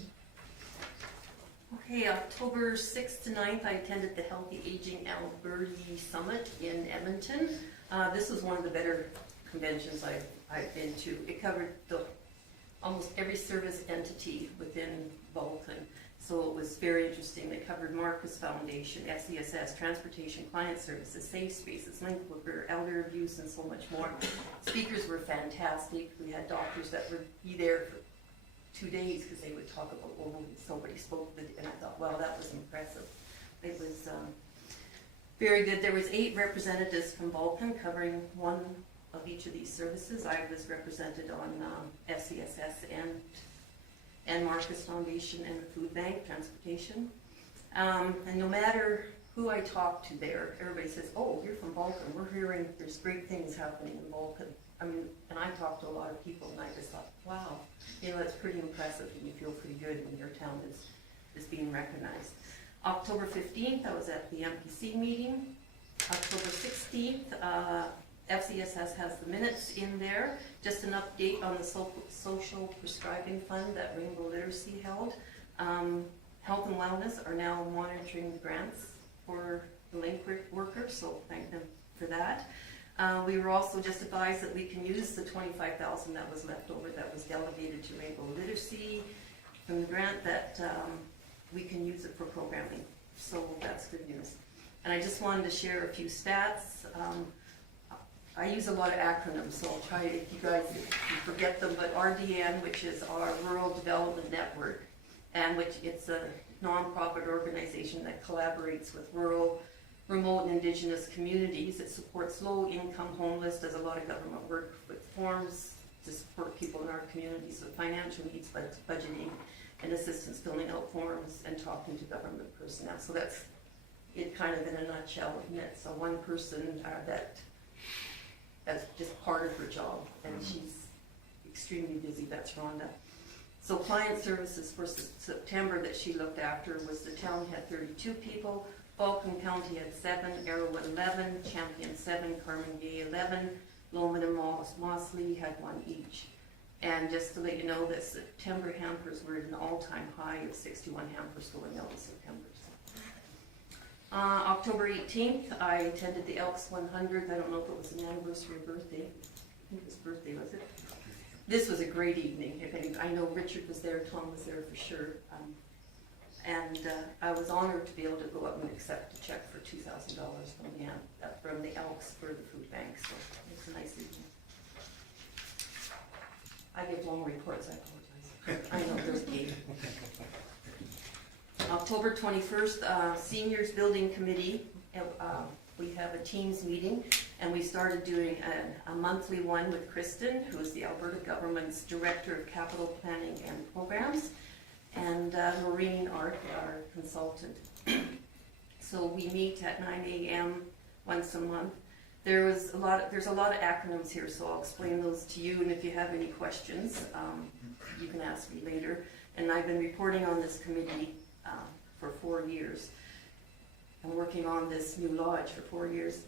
Okay, October 6th to 9th, I attended the Healthy Aging Alberta Summit in Edmonton. This was one of the better conventions I've been to. It covered almost every service entity within Vulcan. So it was very interesting. They covered Marcus Foundation, SESS, Transportation, Client Services, Safe Spaces, Link Worker, Elder Abuse, and so much more. Speakers were fantastic. We had doctors that would be there for 2 days because they would talk about, well, somebody spoke, and I thought, wow, that was impressive. It was very good. There was 8 representatives from Vulcan covering one of each of these services. I was represented on SESS and Marcus Foundation and the Food Bank, Transportation. And no matter who I talk to there, everybody says, oh, you're from Vulcan. We're hearing there's great things happening in Vulcan. I mean, and I talked to a lot of people and I just thought, wow, you know, that's pretty impressive and you feel pretty good when your town is being recognized. October 15th, I was at the MPC meeting. October 16th, FCSS has the minutes in there. Just an update on the social prescribing fund that Rainbow Literacy held. Health and Wellness are now monitoring the grants for the link workers, so thank them for that. We were also just advised that we can use the $25,000 that was left over that was delegated to Rainbow Literacy from the grant, that we can use it for programming. So that's good news. And I just wanted to share a few stats. I use a lot of acronyms, so I'll try, if you guys forget them, but RDN, which is our Rural Development Network, and which it's a nonprofit organization that collaborates with rural, remote and indigenous communities. It supports low-income homeless, does a lot of government work with forms to support people in our communities with financial needs, budgeting, and assistance filling out forms and talking to government personnel. So that's it kind of in a nutshell. And it's one person that's just part of her job, and she's extremely busy. That's Rhonda. So client services for September that she looked after was the town had 32 people, Vulcan County had 7, Arrowwood 11, Champion 7, Carmen Gay 11, Lowman and Mossley had 1 each. And just to let you know that September hampers were at an all-time high of 61 hampers going out in September. October 18th, I attended the Elks 100. I don't know if it was an anniversary or birthday. I think it was birthday, was it? This was a great evening. I know Richard was there, Tom was there for sure. And I was honored to be able to go up and accept a check for $2,000 from the Elks for the food bank. So it was a nice evening. I give long reports, I apologize. I know there's a game. October 21st, Seniors Building Committee, we have a Teams meeting, and we started doing a monthly one with Kristen, who is the Alberta Government's Director of Capital Planning and Programs, and Maureen, our consultant. So we meet at 9 a.m. once a month. There's a lot of acronyms here, so I'll explain those to you, and if you have any questions, you can ask me later. And I've been reporting on this committee for 4 years. I'm working on this new lodge for 4 years.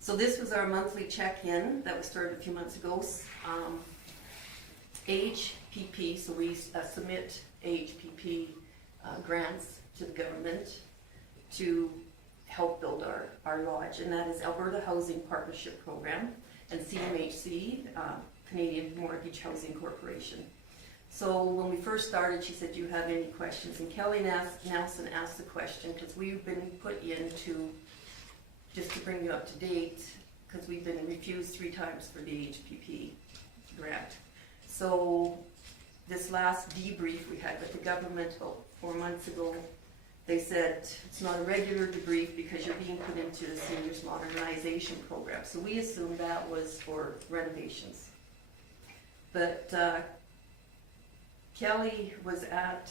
So this was our monthly check-in that was started a few months ago. AHPP, so we submit AHPP grants to the government to help build our lodge, and that is Alberta Housing Partnership Program and CMHC, Canadian Mortgage Housing Corporation. So when we first started, she said, do you have any questions? And Kelly Nelson asked the question because we've been put into, just to bring you up to date, because we've been refused 3 times for the HPP grant. So this last debrief we had with the government about 4 months ago, they said it's not a regular debrief because you're being put into the Seniors Modernization Program. So we assumed that was for renovations. But Kelly was at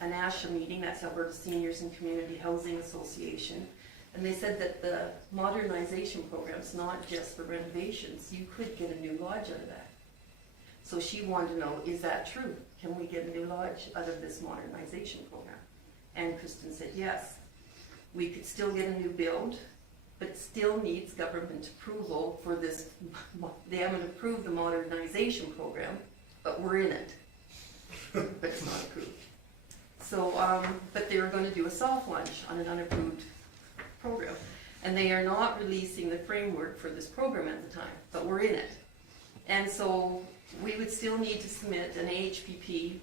an ASHA meeting, that's Alberta Seniors and Community Housing Association, and they said that the modernization program's not just for renovations. You could get a new lodge out of that. So she wanted to know, is that true? Can we get a new lodge out of this modernization program? And Kristen said yes. We could still get a new build, but still needs government approval for this. They haven't approved the modernization program, but we're in it. But it's not approved. So, but they were going to do a soft launch on an unapproved program. And they are not releasing the framework for this program at the time, but we're in it. And so we would still need to submit an AHPP,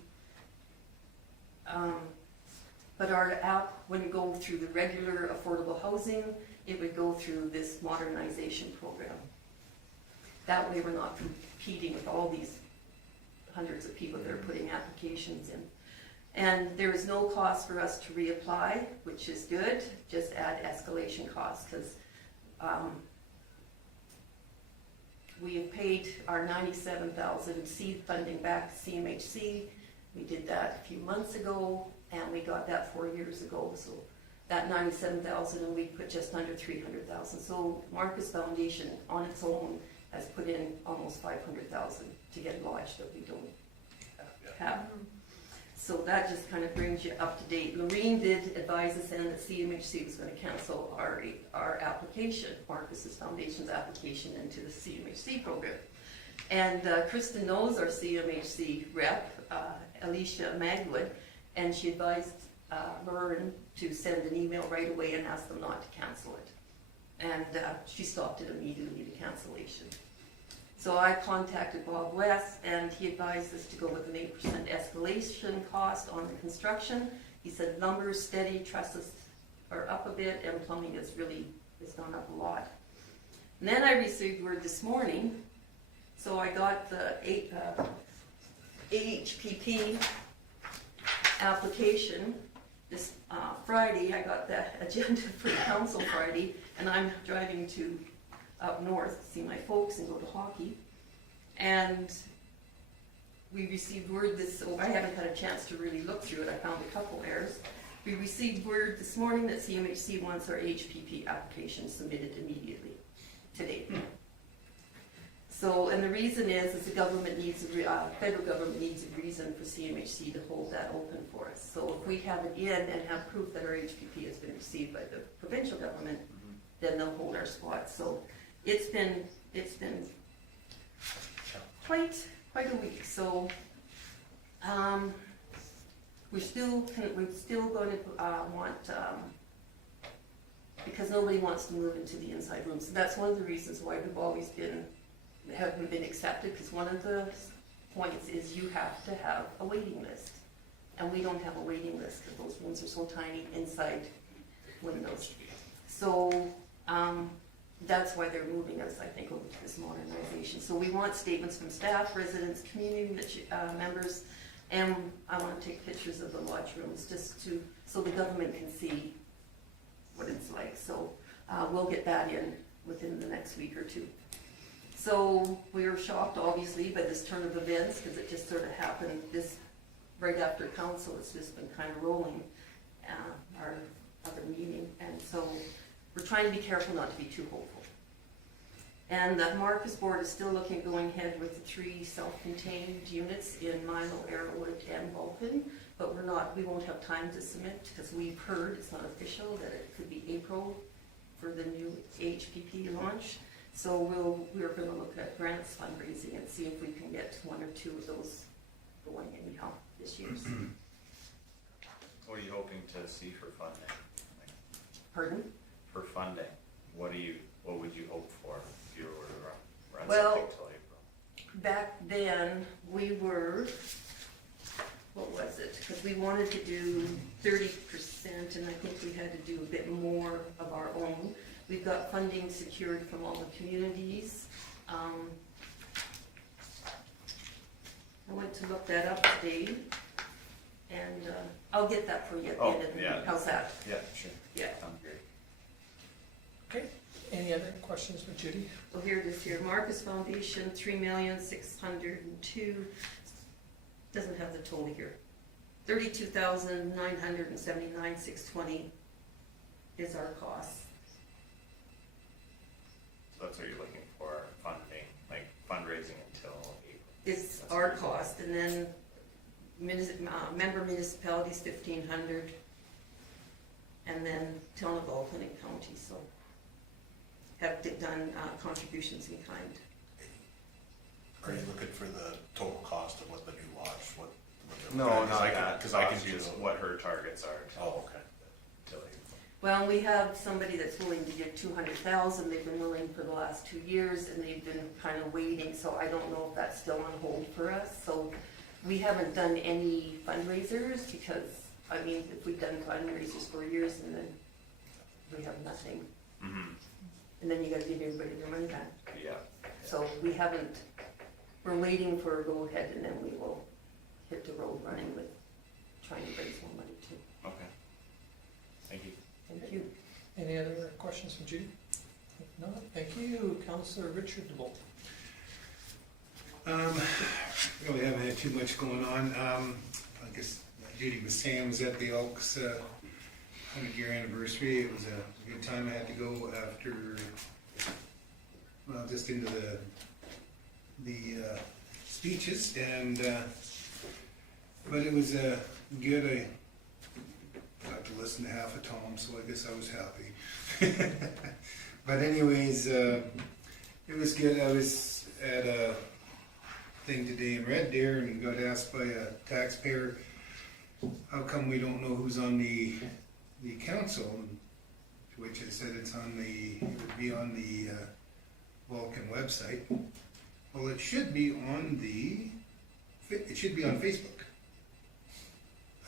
but our app wouldn't go through the regular affordable housing, it would go through this modernization program. That way we're not competing with all these hundreds of people that are putting applications in. And there is no cost for us to reapply, which is good, just add escalation costs, because we have paid our $97,000 seed funding back to CMHC. We did that a few months ago, and we got that 4 years ago. So that $97,000, and we put just under $300,000. So Marcus Foundation, on its own, has put in almost $500,000 to get lodged that we don't have. So that just kind of brings you up to date. Lorene did advise us then that CMHC was going to cancel our application, Marcus's Foundation's application into the CMHC program. And Kristen knows our CMHC rep, Alicia Magwood, and she advised Lorene to send an email right away and ask them not to cancel it. And she stopped it immediately, the cancellation. So I contacted Bob West, and he advised us to go with an 8% escalation cost on the construction. He said lumber is steady, trusses are up a bit, and plumbing has gone up a lot. And then I received word this morning, so I got the AHPP application this Friday. I got the agenda for the council Friday, and I'm driving to up north to see my folks and go to hockey. And we received word I haven't had a chance to really look through it, I found a couple errors. We received word this morning that CMHC wants our HPP application submitted immediately, today. So, and the reason is the government needs, federal government needs a reason for CMHC to hold that open for us. So if we have it in and have proof that our HPP has been received by the provincial government, then they'll hold our spot. So it's been quite a week. So we're still going to want, because nobody wants to move into the inside room. So that's one of the reasons why we've always haven't been accepted, because one of the points is you have to have a waiting list. And we don't have a waiting list because those rooms are so tiny inside windows. So that's why they're moving us, I think, over to this modernization. So we want statements from staff, residents, community members, and I want to take pictures of the lodge rooms so the government can see what it's like. So we'll get that in within the next week or two. So we were shocked, obviously, by this turn of events, because it just sort of happened right after council. It's just been kind of rolling, our other meeting. And so we're trying to be careful not to be too hopeful. And the Marcus board is still going ahead with the 3 self-contained units in Milo, Arrowwood, and Vulcan, but we won't have time to submit because we've heard, it's not official, that it could be April for the new HPP launch. So we're going to look at grants fundraising and see if we can get 1 or 2 of those going anyhow this year. What are you hoping to see for funding? Pardon? For funding, what would you hope for if you were to run Well, something till April? Back then, we were, what was it? Because we wanted to do 30%, and I think we had to do a bit more of our own. We've got funding secured from all the communities. I went to look that up today, and I'll get that for you at the end of the week. How's that? Yeah, sure. Yeah. Sounds great. Okay, any other questions for Judy? Well, here it is here. Marcus Foundation, 3,602,000. Doesn't have the total here. 32,979,620 is our cost. So that's what you're looking for, funding, like fundraising until April. Is our cost, and then member municipalities 1,500, and then town of Vulcan and county. So have done contributions in kind. Are you looking for the total cost of what the new launch, what? the- No, because not I can- that, Cause I can cost, do, just what her targets are. oh, okay. to like- Well, we have somebody that's willing to give 200,000, they've been willing for the last 2 years, and they've been kind of waiting, so I don't know if that's still on hold for us, so we haven't done any fundraisers, because, I mean, if we've done fundraisers for years, and then we have nothing, Mhm. and then you gotta give everybody their money back, Yeah. so we haven't, we're waiting for a go-ahead, and then we will hit the road running with trying to raise more money too. Okay. Thank you. Thank you. Any other questions from Judy? If not, thank you, Councillor Richard DeVolt. Really haven't had too much going on. I guess Judy was saying, was at the Elks 100-year anniversary. It was a good time. I had to go after, well, just into the speeches, and but it was good. I got to listen to half of Tom, so I guess I was happy. But anyways, it was good. I was at a thing today in Red Deer and got asked by a taxpayer, how come we don't know who's on the council? And to which I said it would be on the Vulcan website. Well, it should be on Facebook.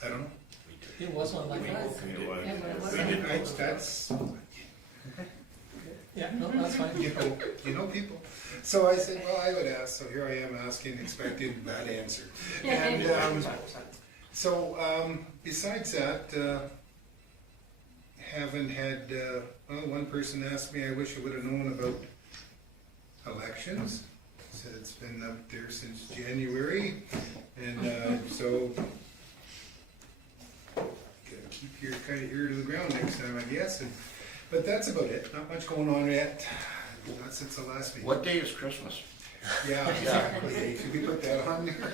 I don't know. It was on like that. It was. It was. That's, Yeah, no, that's fine. you know people. So I said, well, I would ask, so here I am asking, expecting that answer. And besides that, haven't had, well, one person asked me, I wish I would have known about elections. Said it's been up there since January, and so gotta keep your kind of ear to the ground next time, I guess. But that's about it. Not much going on yet. Not since the last meeting. What day is Christmas? Yeah, exactly. Should we put that on there?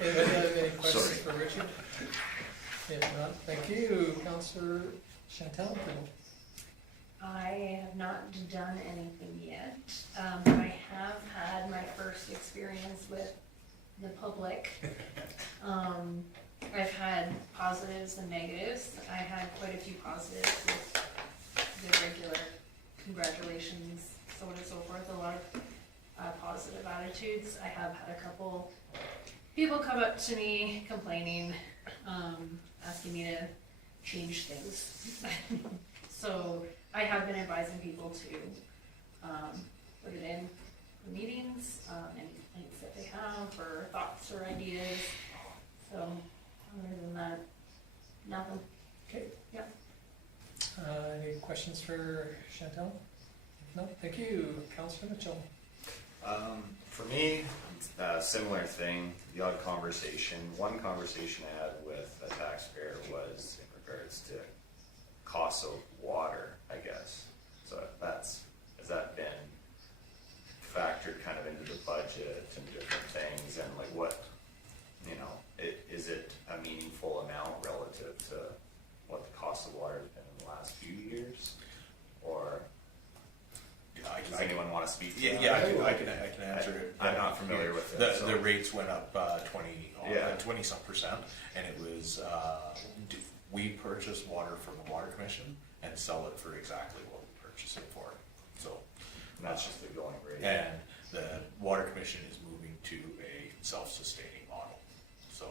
Anybody have any questions Sorry. for Richard? If not, thank you, Councillor Chantel. I have not done anything yet. I have had my first experience with the public. I've had positives and negatives. I had quite a few positives with the regular congratulations, so on and so forth, a lot of positive attitudes. I have had a couple people come up to me complaining, asking me to change things. So I have been advising people to put it in for meetings, any complaints that they have, or thoughts or ideas. So other than that, nothing. Okay. Yep. Any questions for Chantel? If not, thank you, Councillor Mitchell. For me, similar thing, the odd conversation. One conversation I had with a taxpayer was in regards to cost of water, I guess. So has that been factored kind of into the budget and different things, and like what, is it a meaningful amount relative to what the cost of water has been in the last few years? Or does anyone want to speak to that? Yeah, I can answer it. I'm not familiar with it. The rates went up 20-some%, and it was, we purchase water from the Water Commission and sell it for exactly what we purchase it for. So And that's just the going rate. And the Water Commission is moving to a self-sustaining model. So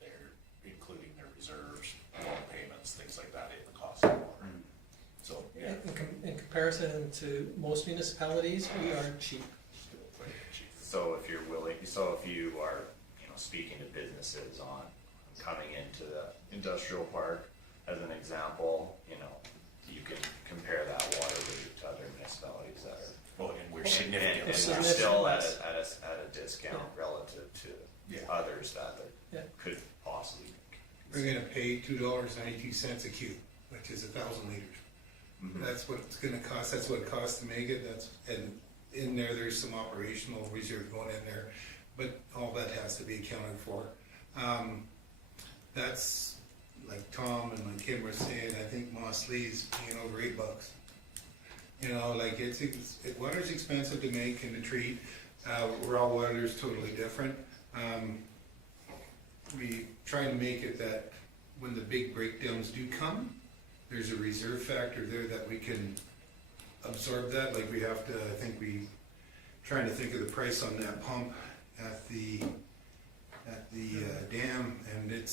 they're including their reserves, loan payments, things like that in the cost of water. So, yeah. In comparison to most municipalities, we are cheap. So if you're willing, if you are, speaking to businesses on coming into the industrial park, as an example, you can compare that water rate to other municipalities that are. Well, and we're And significantly we're significantly still less. at a discount relative to others that Yeah. could possibly. We're gonna pay $2.92 a cube, which is 1,000 liters. Mhm. That's what it's gonna cost. That's what it costs to make it. And in there's some operational reserve going in there, but all that has to be accounted for. That's like Tom and like Kim were saying. I think Moss Lee's paying over $8 You know, like water's expensive to make and to treat. Raw water is totally different. We try to make it that when the big breakdowns do come, there's a reserve factor there that we can absorb that. Like we have to, I think trying to think of the price on that pump at the dam, and am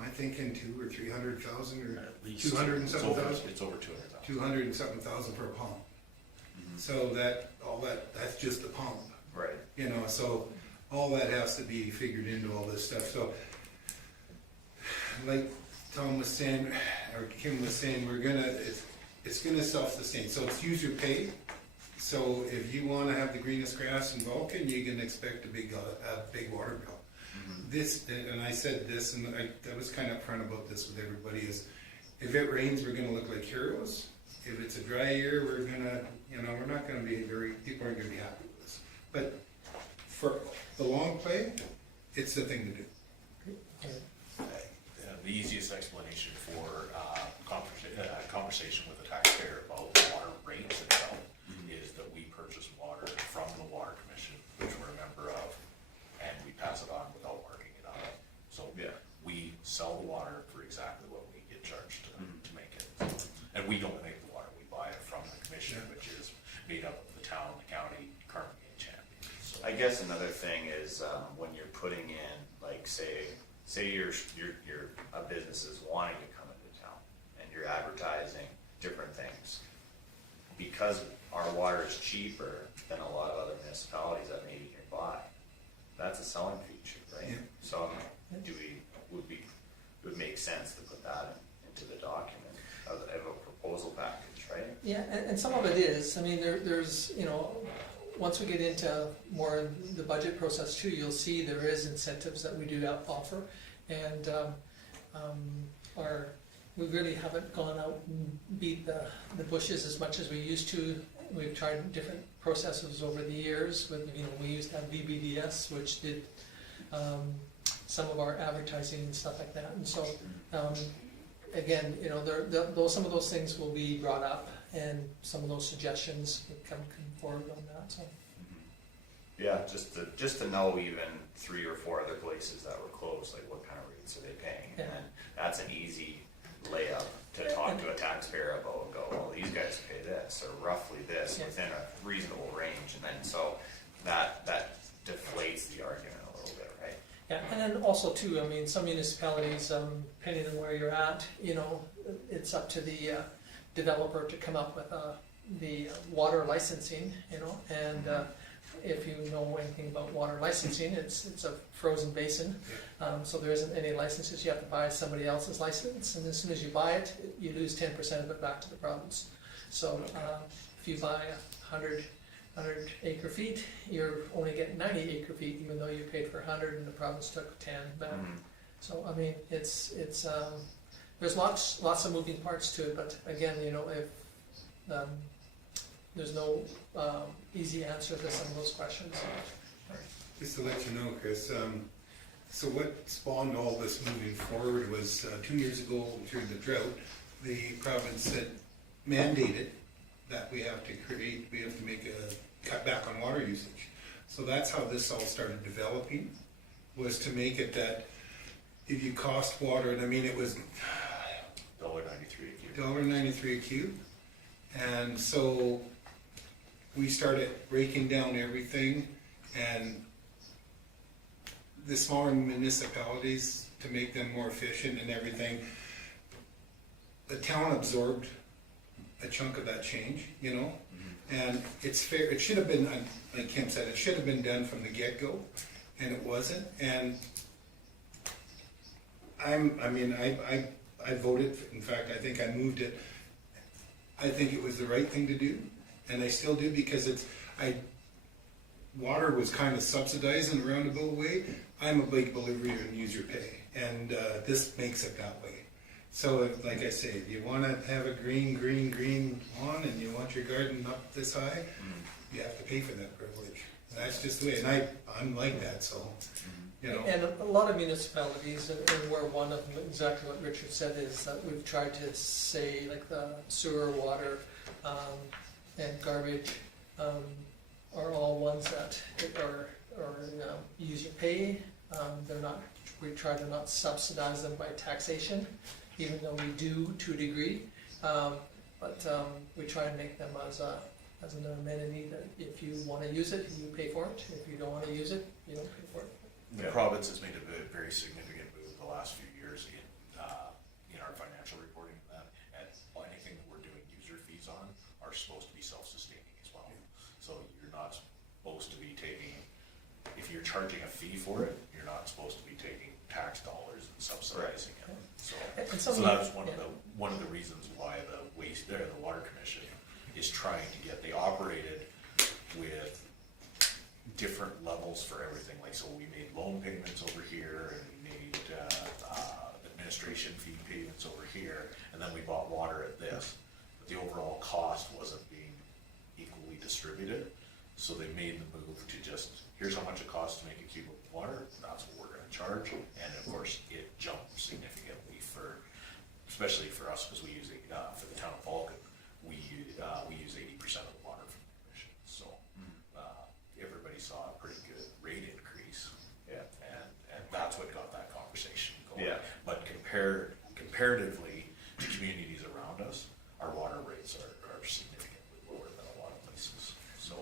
I thinking 200,000 or 300,000 or At least 200 and something thousand? It's over 200,000. 200 and something thousand for a pump. So that's just the pump. Right. You know, so all that has to be figured into all this stuff. So, like Tom was saying, or Kim was saying, it's gonna self-sustain. So it's user pay. So if you wanna have the greenest grass in Vulcan, you can expect a big water bill. This, and I said this, and I was kind of upfront about this with everybody, is if it rains, we're gonna look like heroes. If it's a dry year, we're not gonna be people aren't gonna be happy with us. But for the long play, it's the thing to do. The easiest explanation for conversation with the taxpayer about the water rates itself is that we purchase water from the Water Commission, which we're a member of, and we pass it on without marking it up. So we sell the water for exactly what we get charged to make it. And we don't make the water, we buy it from the commission, which is made up of the town, the county, Carnegie, and Champion. So I guess another thing is when you're putting in, like, say you're a business is wanting to come into town and you're advertising different things. Because our water is cheaper than a lot of other municipalities that may be nearby, that's a selling feature, right? Yeah. So would make sense to put that into the document of a proposal package, right? Yeah, and some of it is, I mean, there's, once we get into more the budget process too, you'll see there is incentives that we do offer. And we really haven't gone out and beat the bushes as much as we used to. We've tried different processes over the years. We used to have VBDS, which did some of our advertising and stuff like that. And so, again, some of those things will be brought up, and some of those suggestions would come forward on that. So. Yeah, just to know even 3 or 4 other places that were closed, like what kind of rates are they paying? Yeah. And then that's an easy layup to talk to a taxpayer about and go, well, these guys pay this or roughly this within a reasonable range, and then so that deflates the argument a little bit, right? Yeah, and then also too, I mean, some municipalities, depending on where you're at, it's up to the developer to come up with the water licensing, and if you know anything about water licensing, it's a frozen basin, so there isn't any licenses. You have to buy somebody else's license, and as soon as you buy it, you lose 10% of it back to the province. So if you buy 100 acre feet, you're only getting 90 acre feet, even though you paid for 100 and the province took 10 back. So I mean, it's there's lots of moving parts to it, but again, if there's no easy answer to some of those questions. Just to let you know, Chris, so what spawned all this moving forward was 2 years ago during the drought, the province said mandated that we have to make a cut back on water usage. So that's how this all started developing, was to make it that if you cost water, and I mean it was $1.93 a cube. $1.93 a cube, and so we started breaking down everything, and the smaller municipalities, to make them more efficient and everything, the town absorbed a chunk of that change, and it's fair. It should have been, like Kim said, it should have been done from the get-go, and it wasn't. And I voted. In fact, I think I moved it. I think it was the right thing to do, and I still do, because water was kind of subsidized in a roundabout way. I'm a big believer in user pay, and this makes it that way. So, like I say, if you want to have a green lawn and you want your garden up this high, you have to pay for that privilege. And that's just the way, and I'm like that, so, And a lot of municipalities, and we're one of them, exactly what Richard said, is that we've tried to say, like the sewer, water, and garbage, are all ones that are use your pay. They're not, we try to not subsidize them by taxation, even though we do to a degree. But we try and make them as an amenity that if you wanna use it, you pay for it. If you don't wanna use it, you don't pay for it. The province has made a very significant move the last few years in our financial reporting, and anything that we're doing user fees on are supposed to be self-sustaining as well. So you're not supposed to be taking, if you're charging a fee for it, you're not supposed to be taking tax dollars and subsidizing it. So And so some- that was yeah. one of the reasons why the Water Commission is trying to get, they operated with different levels for everything. Like, so we made loan payments over here, and we made administration fee payments over here, and then we bought water at this. But the overall cost wasn't being equally distributed, so they made the move to just, here's how much it costs to make a cube of water, that's what we're gonna charge. And of course, it jumped significantly especially for us, because we use it, for the town of Vulcan, we use 80% of the water from the commission. So everybody saw a pretty good rate increase. Yeah. And that's what got that conversation going. Yeah. But comparatively to communities around us, our water rates are significantly lower than a lot of places. So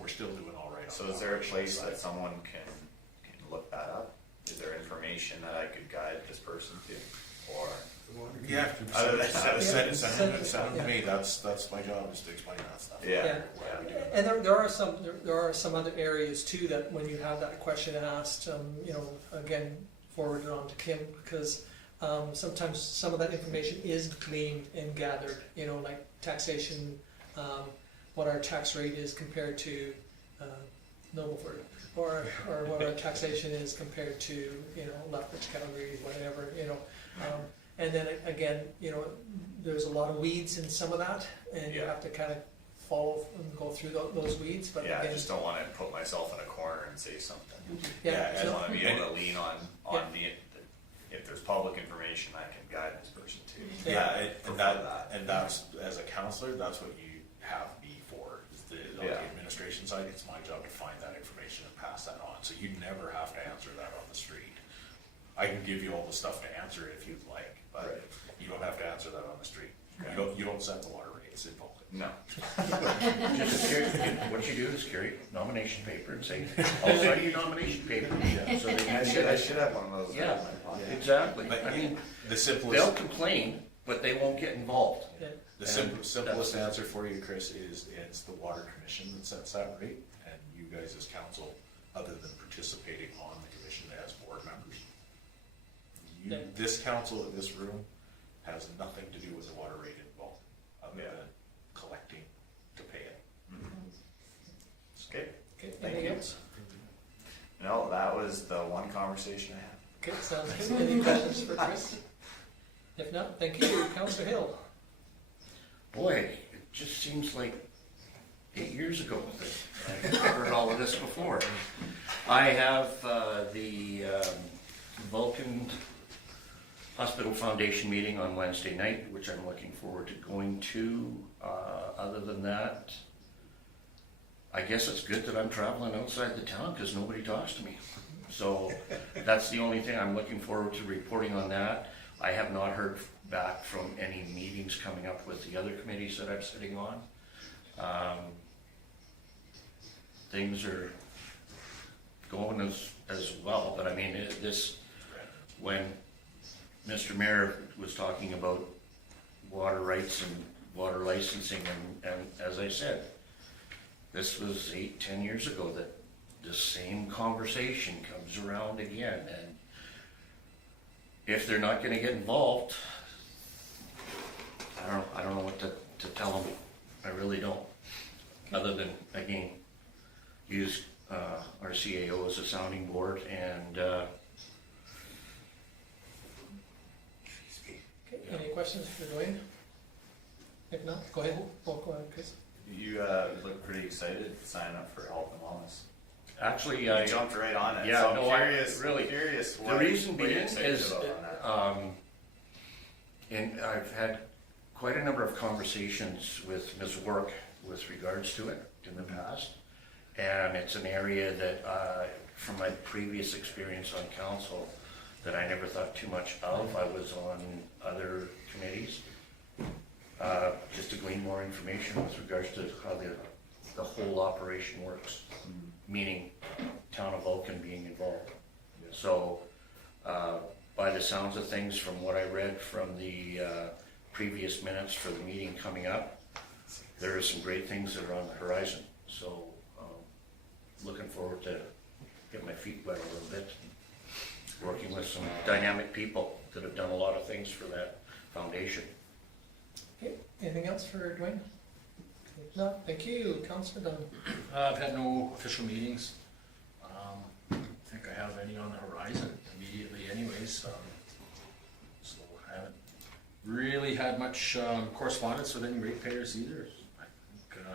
we're still doing all right. So is there a place that someone can look that up? Is there information that I could guide this person to? Or, Yeah, Other than that, send it to me. That's my job, is to explain that stuff. Yeah. Why we do it. And there are some other areas too that when you have that question asked, again, forward it on to Kim, because sometimes some of that information is gleaned and gathered, like taxation, what our tax rate is compared to Nobleford, or what our taxation is compared to, Lethbridge, Calgary, whatever, and then again, there's a lot of weeds in some of that, and you Yeah. have to kind of follow and go through those weeds, but yeah, I again, just don't wanna put myself in a corner and say something. Yeah, I so- just wanna be able to lean on if there's public information, I can guide this person to. Yeah, Prefer that. and that's, as a counselor, that's what you have me for, is on the Yeah. administration side. It's my job to find that information and pass that on, so you never have to answer that on the street. I can give you all the stuff to answer if you'd like, but Right. you don't have to answer that on the street. Okay. You don't set the water rates in Vulcan. No. Just what you do is carry nomination paper and say, I'll sign your nomination paper. So they I can should have one of those. Yeah, in my pocket. exactly. But I mean, the they'll simplest, complain, but they won't get involved. yeah. the and simplest that's- answer for you, Chris, is it's the water commission that sets that rate, and you guys as council, other than participating on the commission as board members, Yeah. this council in this room has nothing to do with the water rate involved, other Yeah. than collecting to pay it. Okay, Okay, Thank anything you. else? no, that was the one conversation I had. Okay, sounds good. Any questions for Chris? If not, thank you, Councillor Hill. Boy, it just seems like 8 years ago that I've heard all of this before. I have the Vulcan Hospital Foundation meeting on Wednesday night, which I'm looking forward to going to. Other than that, I guess it's good that I'm traveling outside the town because nobody talks to me. So that's the only thing I'm looking forward to reporting on that. I have not heard back from any meetings coming up with the other committees that I'm sitting on. Things are going as well, but I mean, when Mr. Mayor was talking about water rights and water licensing, and as I said, this was 8-10 years ago that the same conversation comes around again, and if they're not gonna get involved, I don't know what to tell them. I really don't. Other than, again, use our CAO as a sounding board, and Okay, any questions for Dwayne? If not, go ahead. Oh, go ahead, Chris. You look pretty excited to sign up for health and wellness. actually, You I jumped right on it. Yeah, so no, I'm curious. really. Curious. The reason what you're being excited is, about on that. and I've had quite a number of conversations with Ms. Work with regards to it in the past. And it's an area that, from my previous experience on council, that I never thought too much of. I was on other committees, just to glean more information with regards to how the whole operation works, meaning town of Vulcan being involved. So, by the sounds of things, from what I read from the previous minutes for the meeting coming up, there are some great things that are on the horizon. So, looking forward to getting my feet wet a little bit, working with some dynamic people that have done a lot of things for that foundation. Okay, anything else for Dwayne? No, thank you, Councillor Dunn. I've had no official meetings. I think I have any on the horizon immediately anyways. So I haven't really had much correspondence with any ratepayers either. I think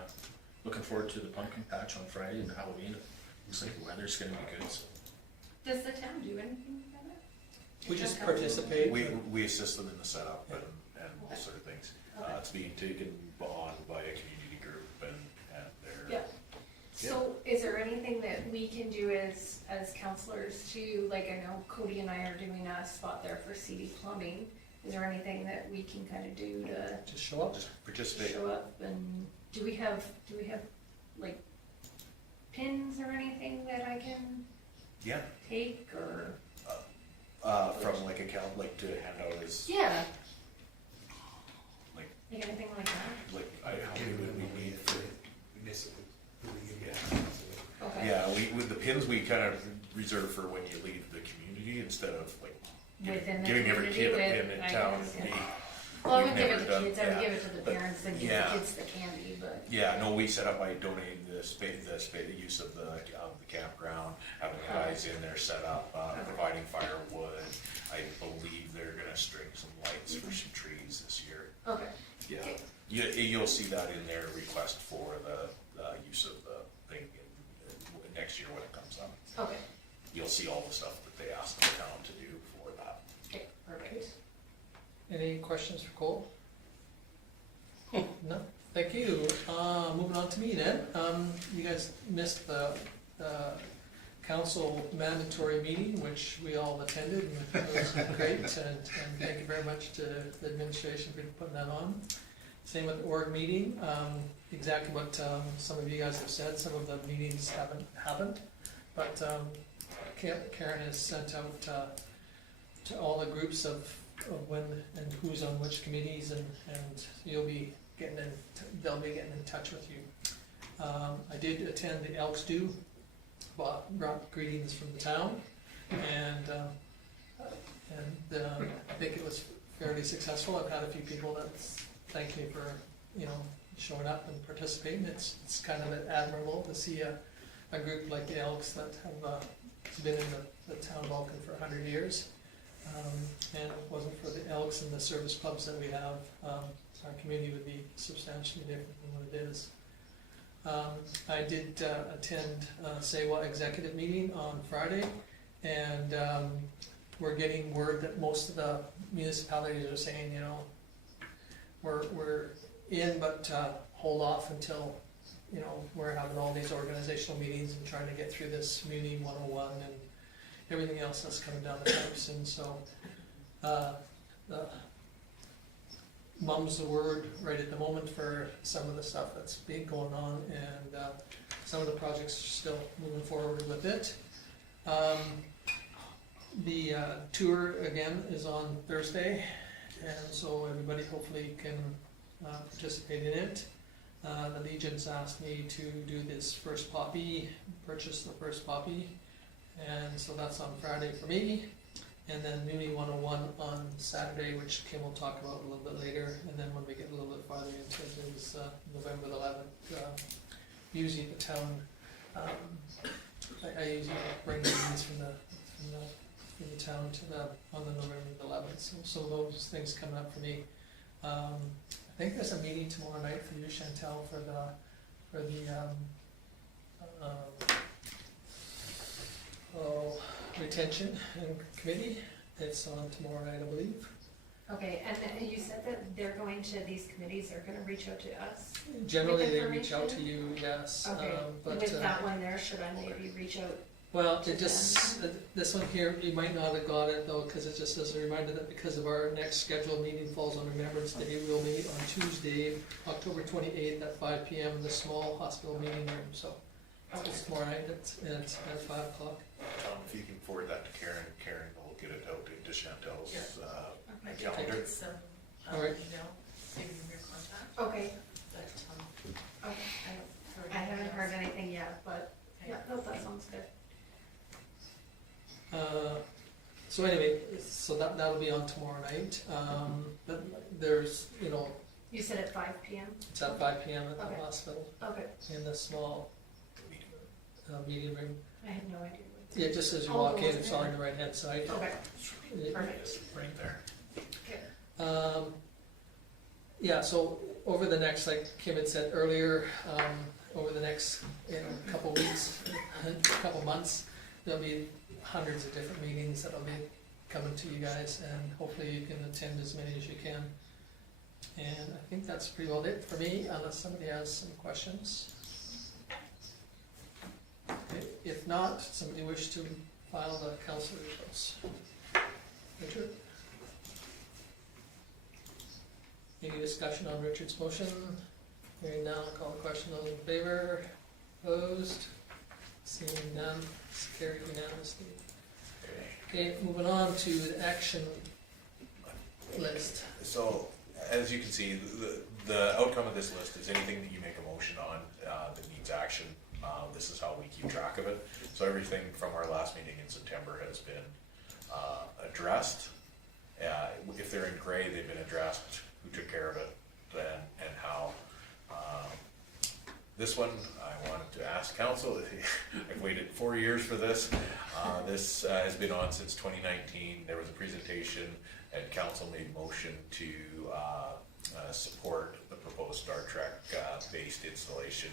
looking forward to the pumpkin patch on Friday and Halloween. Looks like the weather's gonna be good. So. Does the town do anything like that? We just participate. We assist them in the setup and all sort of things. It's being taken on by a community group and they're. Yeah. So is there anything that we can do as counselors to, like, I know Cody and I are doing a spot there for CD Plumbing. Is there anything that we can kind of do to Just show up. Just participate. show up, and do we have like pins or anything that I can Yeah. take, or? From like account, like to hand out as, Yeah. Like- anything like that? like, how many would we need for? Municipal. Okay. Yeah, with the pins, we kind of reserve for when you leave the community instead of like Within the giving every community kid a with, pin in I town. guess, would be- Well, I we've would give it never to done- kids, I would yeah. give it to the But- parents and give yeah. the kids the candy, but. Yeah, no, we set up by donating the use of the campground, having guys in there set up, providing firewood. I believe they're gonna string some lights for some trees this year. Okay. Yeah, Okay. you'll see that in their request for the use of the thing next year when it comes up. Okay, You'll see all the stuff that they asked the town to do for that. okay, perfect. Any questions for Cole? No, thank you. Moving on to me then. You guys missed the council mandatory meeting, which we all attended, and it was great, and thank you very much to the administration for putting that on. Same with the org meeting, exactly what some of you guys have said, some of the meetings haven't happened, but Karen has sent out to all the groups of when and who's on which committees, and you'll be they'll be getting in touch with you. I did attend the Elks Do, brought greetings from the town, and I think it was fairly successful. I've had a few people that thank me for, showing up and participating. It's kind of admirable to see a group like the Elks that have been in the town of Vulcan for 100 years. And if it wasn't for the Elks and the service clubs that we have, our community would be substantially different than what it is. I did attend SEWA executive meeting on Friday, and we're getting word that most of the municipalities are saying, we're in, but hold off until, we're having all these organizational meetings and trying to get through this Community 101 and everything else that's coming down the pipes. And so mum's the word right at the moment for some of the stuff that's been going on, and some of the projects are still moving forward with it. The tour again is on Thursday, and so everybody hopefully can participate in it. The Legion's asked me to do this first poppy, purchase the first poppy, and so that's on Friday for me. And then Community 101 on Saturday, which Kim will talk about a little bit later. And then when we get a little bit farther into it, is November the 11th. Usually the town, I usually bring the meetings from the town on the November the 11th. So those things coming up for me. I think there's a meeting tomorrow night for you, Chantel, for the retention and committee. It's on tomorrow night, I believe. Okay, and then you said that they're going to, these committees are gonna reach out to us? Generally, With they reach out to information? you, yes. Okay, But, with that one there, should I maybe reach out? well, it just, this one here, you might not have got it though, because it just as a reminder that because of our next scheduled meeting falls on Remembrance Day, we'll meet on Tuesday, October 28th at 5 PM in the small hospital meeting room, so. It's tomorrow night, it's at 5 o'clock. If you can forward that to Karen, Karen will get it out into Chantel's, Okay. calendar. All right. Okay. Okay, I haven't heard anything yet, but, yeah, no, that sounds good. So anyway, so that'll be on tomorrow night. But there's, you know, You said at 5 PM? it's at 5 PM at the Okay. hospital Okay, in the small meeting room. I have no idea what. Yeah, just as you Oh, walk in, it's it's there. on the right-hand side. Okay, Yeah. perfect. Right there. Okay. Yeah, so over the next, like Kim had said earlier, over the next, couple weeks, couple months, there'll be hundreds of different meetings that'll be coming to you guys, and hopefully you can attend as many as you can. And I think that's pretty well it for me, unless somebody has some questions. Okay, if not, somebody wish to file the council reports. Richard? Any discussion on Richard's motion? Hearing none, I'll call the question. Those in favor? Opposed? Seeing none, it's carried unanimously. Okay, moving on to the action list. So, as you can see, the outcome of this list is anything that you make a motion on that needs action. This is how we keep track of it. So everything from our last meeting in September has been addressed. If they're in gray, they've been addressed, who took care of it, and how. This one, I wanted to ask council, I've waited 4 years for this. This has been on since 2019. There was a presentation and council made motion to support the proposed Star Trek based installation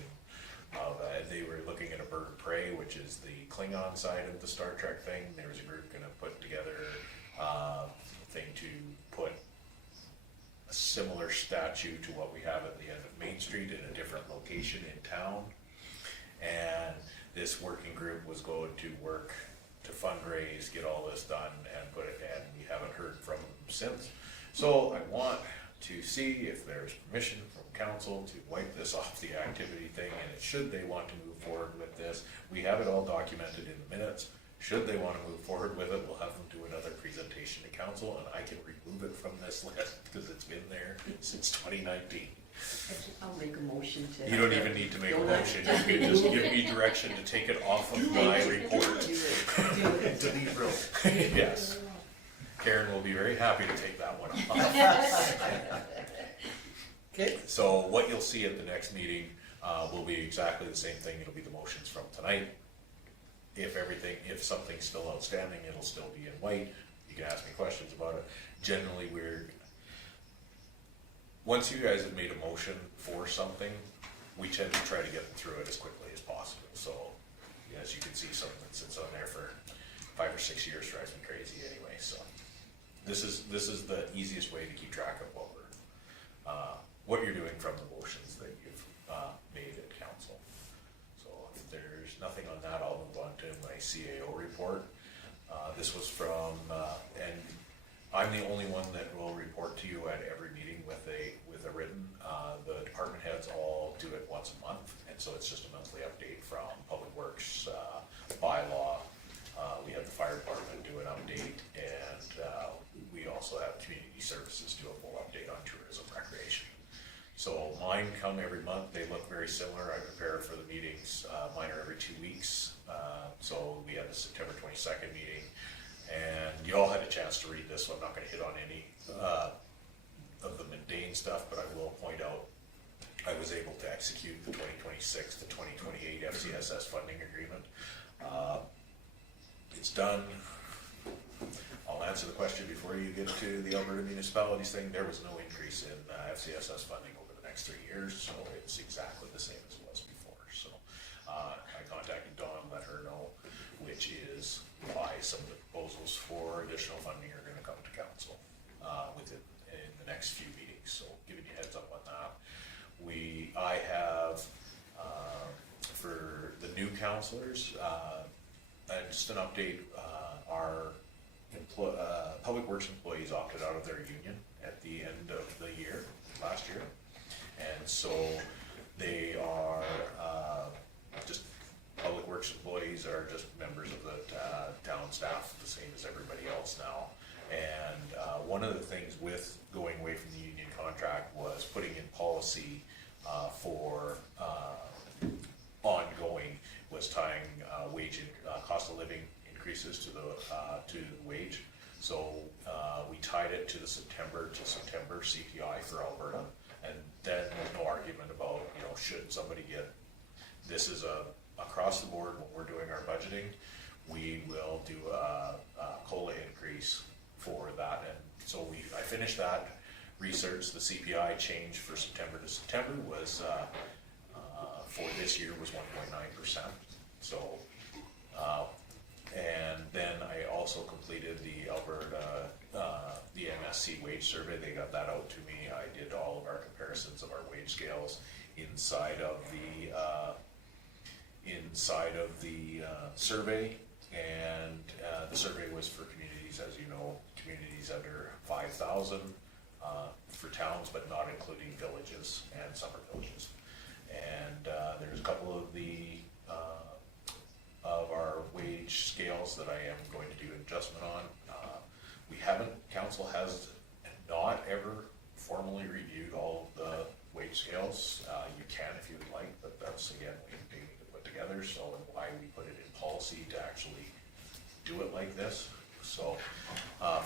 of, they were looking at a Bird of Prey, which is the Klingon side of the Star Trek thing. There was a group gonna put together a thing to put a similar statue to what we have at the end of Main Street in a different location in town. And this working group was going to work to fundraise, get all this done and put it, and we haven't heard from them since. So I want to see if there's permission from council to wipe this off the activity thing, and should they want to move forward with this, we have it all documented in the minutes. Should they want to move forward with it, we'll have them do another presentation to council, and I can remove it from this list because it's been there since 2019. I'll make a motion to. You don't even need to make a Don't I? motion, you can just give me direction to take it off of my report. Do it. Delete row. Yes. Karen will be very happy to take that one off. Okay, So what you'll see at the next meeting will be exactly the same thing. It'll be the motions from tonight. If something's still outstanding, it'll still be in white. You can ask me questions about it. Generally, once you guys have made a motion for something, we tend to try to get through it as quickly as possible. So, as you can see, something that sits on there for 5 or 6 years drives me crazy anyway. So, this is the easiest way to keep track of what you're doing from the motions that you've made at council. So, if there's nothing on that, I'll move on to my CAO report. This was from, and I'm the only one that will report to you at every meeting with a written. The department heads all do it once a month, and so it's just a monthly update from Public Works, bylaw. We have the fire department do an update, and we also have community services do a full update on tourism recreation. So mine come every month. They look very similar. I prepare for the meetings. Mine are every 2 weeks. So we had the September 22nd meeting, and you all had a chance to read this, so I'm not going to hit on any of the mundane stuff, but I will point out I was able to execute the 2026 to 2028 FCSS funding agreement. It's done. I'll answer the question before you get to the Alberta municipalities thing. There was no increase in FCSS funding over the next 3 years, so it's exactly the same as it was before. So I contacted Dawn, let her know, which is why some of the proposals for additional funding are going to come to council within councilors, just an update, our Public Works employees opted out of their union at the end of the year, last year. And so they are, just, Public Works employees are just members of the town staff, the same as everybody else now. And one of the things with going away from the union contract was putting in policy for ongoing, was tying wage and cost of living increases to the wage. So we tied it to the September CPI for Alberta, and then there's no argument about, should somebody get, this is across the board when we're doing our budgeting, we will do a COLA increase for that. And so I finished that research. The CPI change for September to September was for this year was 1.9%. So and then I also completed the Alberta, the MSC wage survey. They got that out to me. I did all of our comparisons of our wage scales inside of the survey, and the survey was for communities, as you know, communities under 5,000 for towns, but not including villages and summer villages. And there's a couple of our wage scales that I am going to do an adjustment on. Council has not ever formally reviewed all of the wage scales. You can if you would like, but that's again, we need to put together, so why we put it in policy to actually do it like this. So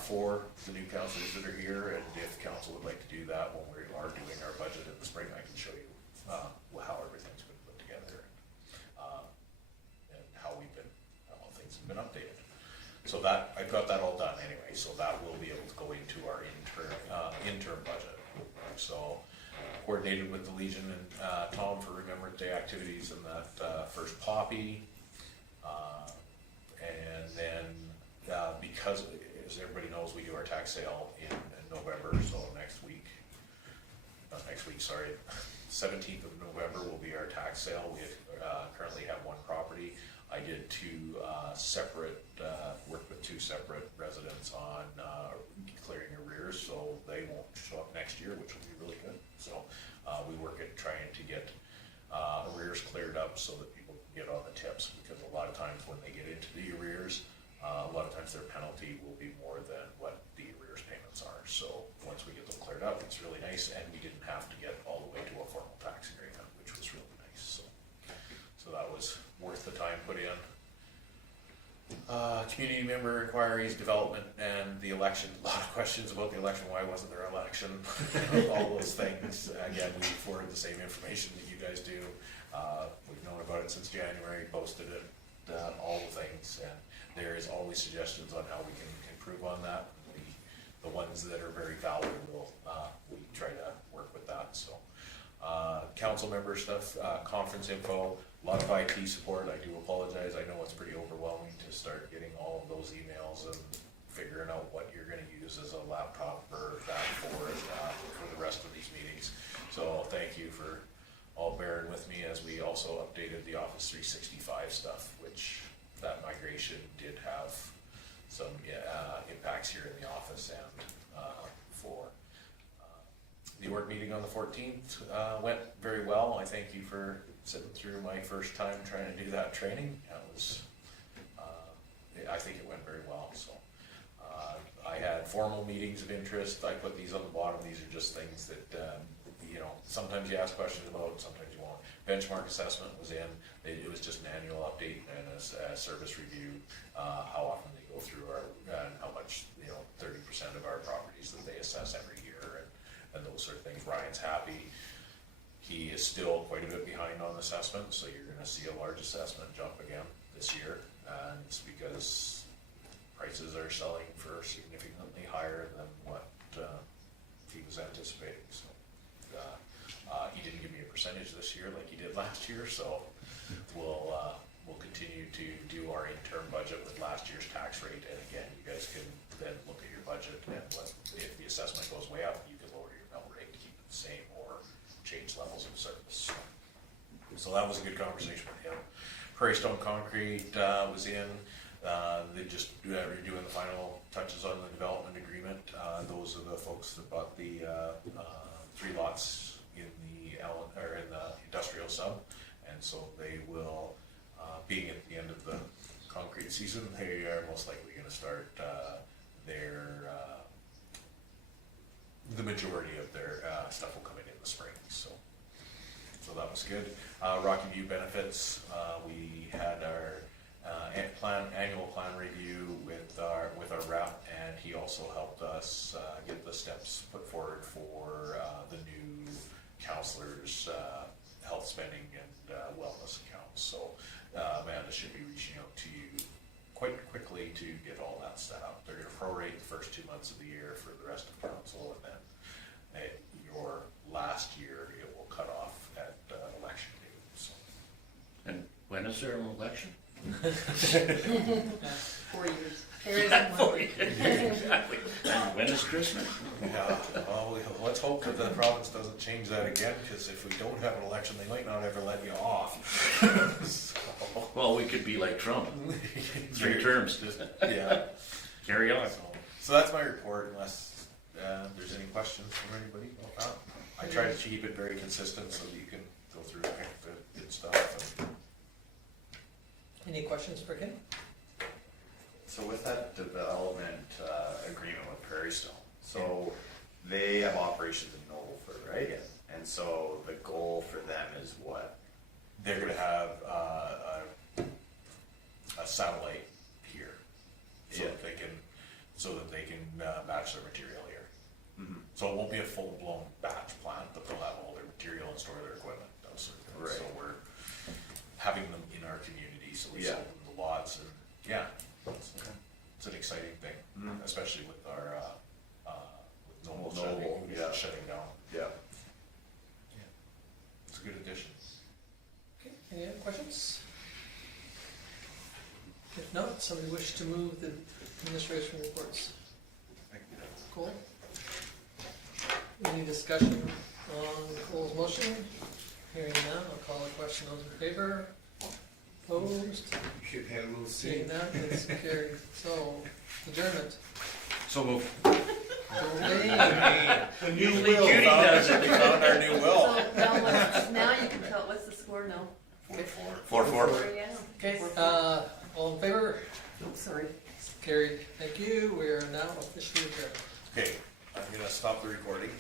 for the new councilors that are here, and if council would like to do that when we are doing our budget in the spring, I can show you how everything's been put together and how things have been updated. So that, I've got that all done anyway, so that will be able to go into our interim budget. So coordinated with the Legion and Tom for Remembrance Day activities and that first poppy. And then because, as everybody knows, we do our tax sale in November, so next week, 17th of November will be our tax sale. We currently have one property. I did worked with two separate residents on clearing arrears, so they won't show up next year, which will be really good. So we work at trying to get arrears cleared up so that people can get on the tips, because a lot of times when they get into the arrears, a lot of times their penalty will be more than what the arrears payments are. So once we get them cleared up, it's really nice, and we didn't have to get all the way to a formal tax agreement, which was really nice. So that was worth the time put in. Community member inquiries, development, and the election. A lot of questions about the election. Why wasn't there an election? All those things. Again, we forward the same information that you guys do. We've known about it since January, posted it, all the things, and there is always suggestions on how we can improve on that. The ones that are very valid, we try to work with that. So, council member stuff, conference info. A lot of IT support. I do apologize. I know it's pretty overwhelming to start getting all of those emails and figuring out what you're going to use as a laptop or that for the rest of these meetings. So thank you for all bearing with me as we also updated the Office 365 stuff, which that migration did have some impacts here in the office, and for the org meeting on the 14th went very well. I thank you for sitting through my first time trying to do that training. I think it went very well. So I had formal meetings of interest. I put these on the bottom. These are just things that sometimes you ask questions about, sometimes you won't. Benchmark assessment was in. It was just an annual update and a service review. How often they go through and how much 30% of our properties that they assess every year, and those sort of things. Ryan's happy. He is still quite a bit behind on assessment, so you're going to see a large assessment jump again this year, and it's because prices are selling for significantly higher than what he was anticipating. So he didn't give me a percentage this year like he did last year, so we'll continue to do our interim budget with last year's tax rate, and again, you guys can then look at your budget, and if the assessment goes way up, you can lower your mill rate to keep it the same or change levels of service. So that was a good conversation with him. Prairie Stone Concrete was in. They just redoing the final touches on the development agreement. Those are the folks that bought the 3 lots in the industrial sub, and so they will, being at the end of the concrete season, they are most likely going to start the majority of their stuff will come in the spring. So that was good. Rocky View benefits, we had our annual plan review with our rep, and he also helped us get the steps put forward for the new counselors' health spending and wellness accounts. So Amanda should be reaching out to you quite quickly to get all that set up. They're going to prorate the first 2 months of the year for the rest of council, and then your last year it will cut off at election day. So. And when is there an election? 4 years. There isn't one. Exactly. And when is Christmas? Yeah, well, let's hope that the province doesn't change that again, because if we don't have an election, they might not ever let you off. So, Well, we could be like Trump, 3 terms. yeah. Carry on. So that's my report, unless there's any questions from anybody about that. I try to keep it very consistent so that you can go through the good stuff. Any questions for Kim? So with that development agreement with Prairie Stone, so they have operations in Nobleford, right? And so the goal for them is what? They're going to have a satellite here, so Yeah. that they can batch their material here. Mm-hmm. So it won't be a full-blown batch plant, but they'll have all their material and store their equipment. Those sort of things. Right. So we're having them in our community, so we Yeah. sold them the lots, and yeah, it's an exciting thing, Mhm. especially with our with Noble Noble, yeah. shutting down. Yeah. It's a good addition. Okay, any other questions? If not, somebody wish to move the administration reports? Cool. Any discussion on Cole's motion? Hearing none, I'll call the question. Those in favor? Opposed? You should have a little Seeing seat. that, it's carried. So, adjournment. So move. Yay. The Usually Judy does it. We found our new well. So now you can tell, what's the score now? 4-4. Yeah. Okay, all in favor? Oh, sorry. Carried. Thank you. We are now officially adjourned. Okay, I'm gonna stop the recording.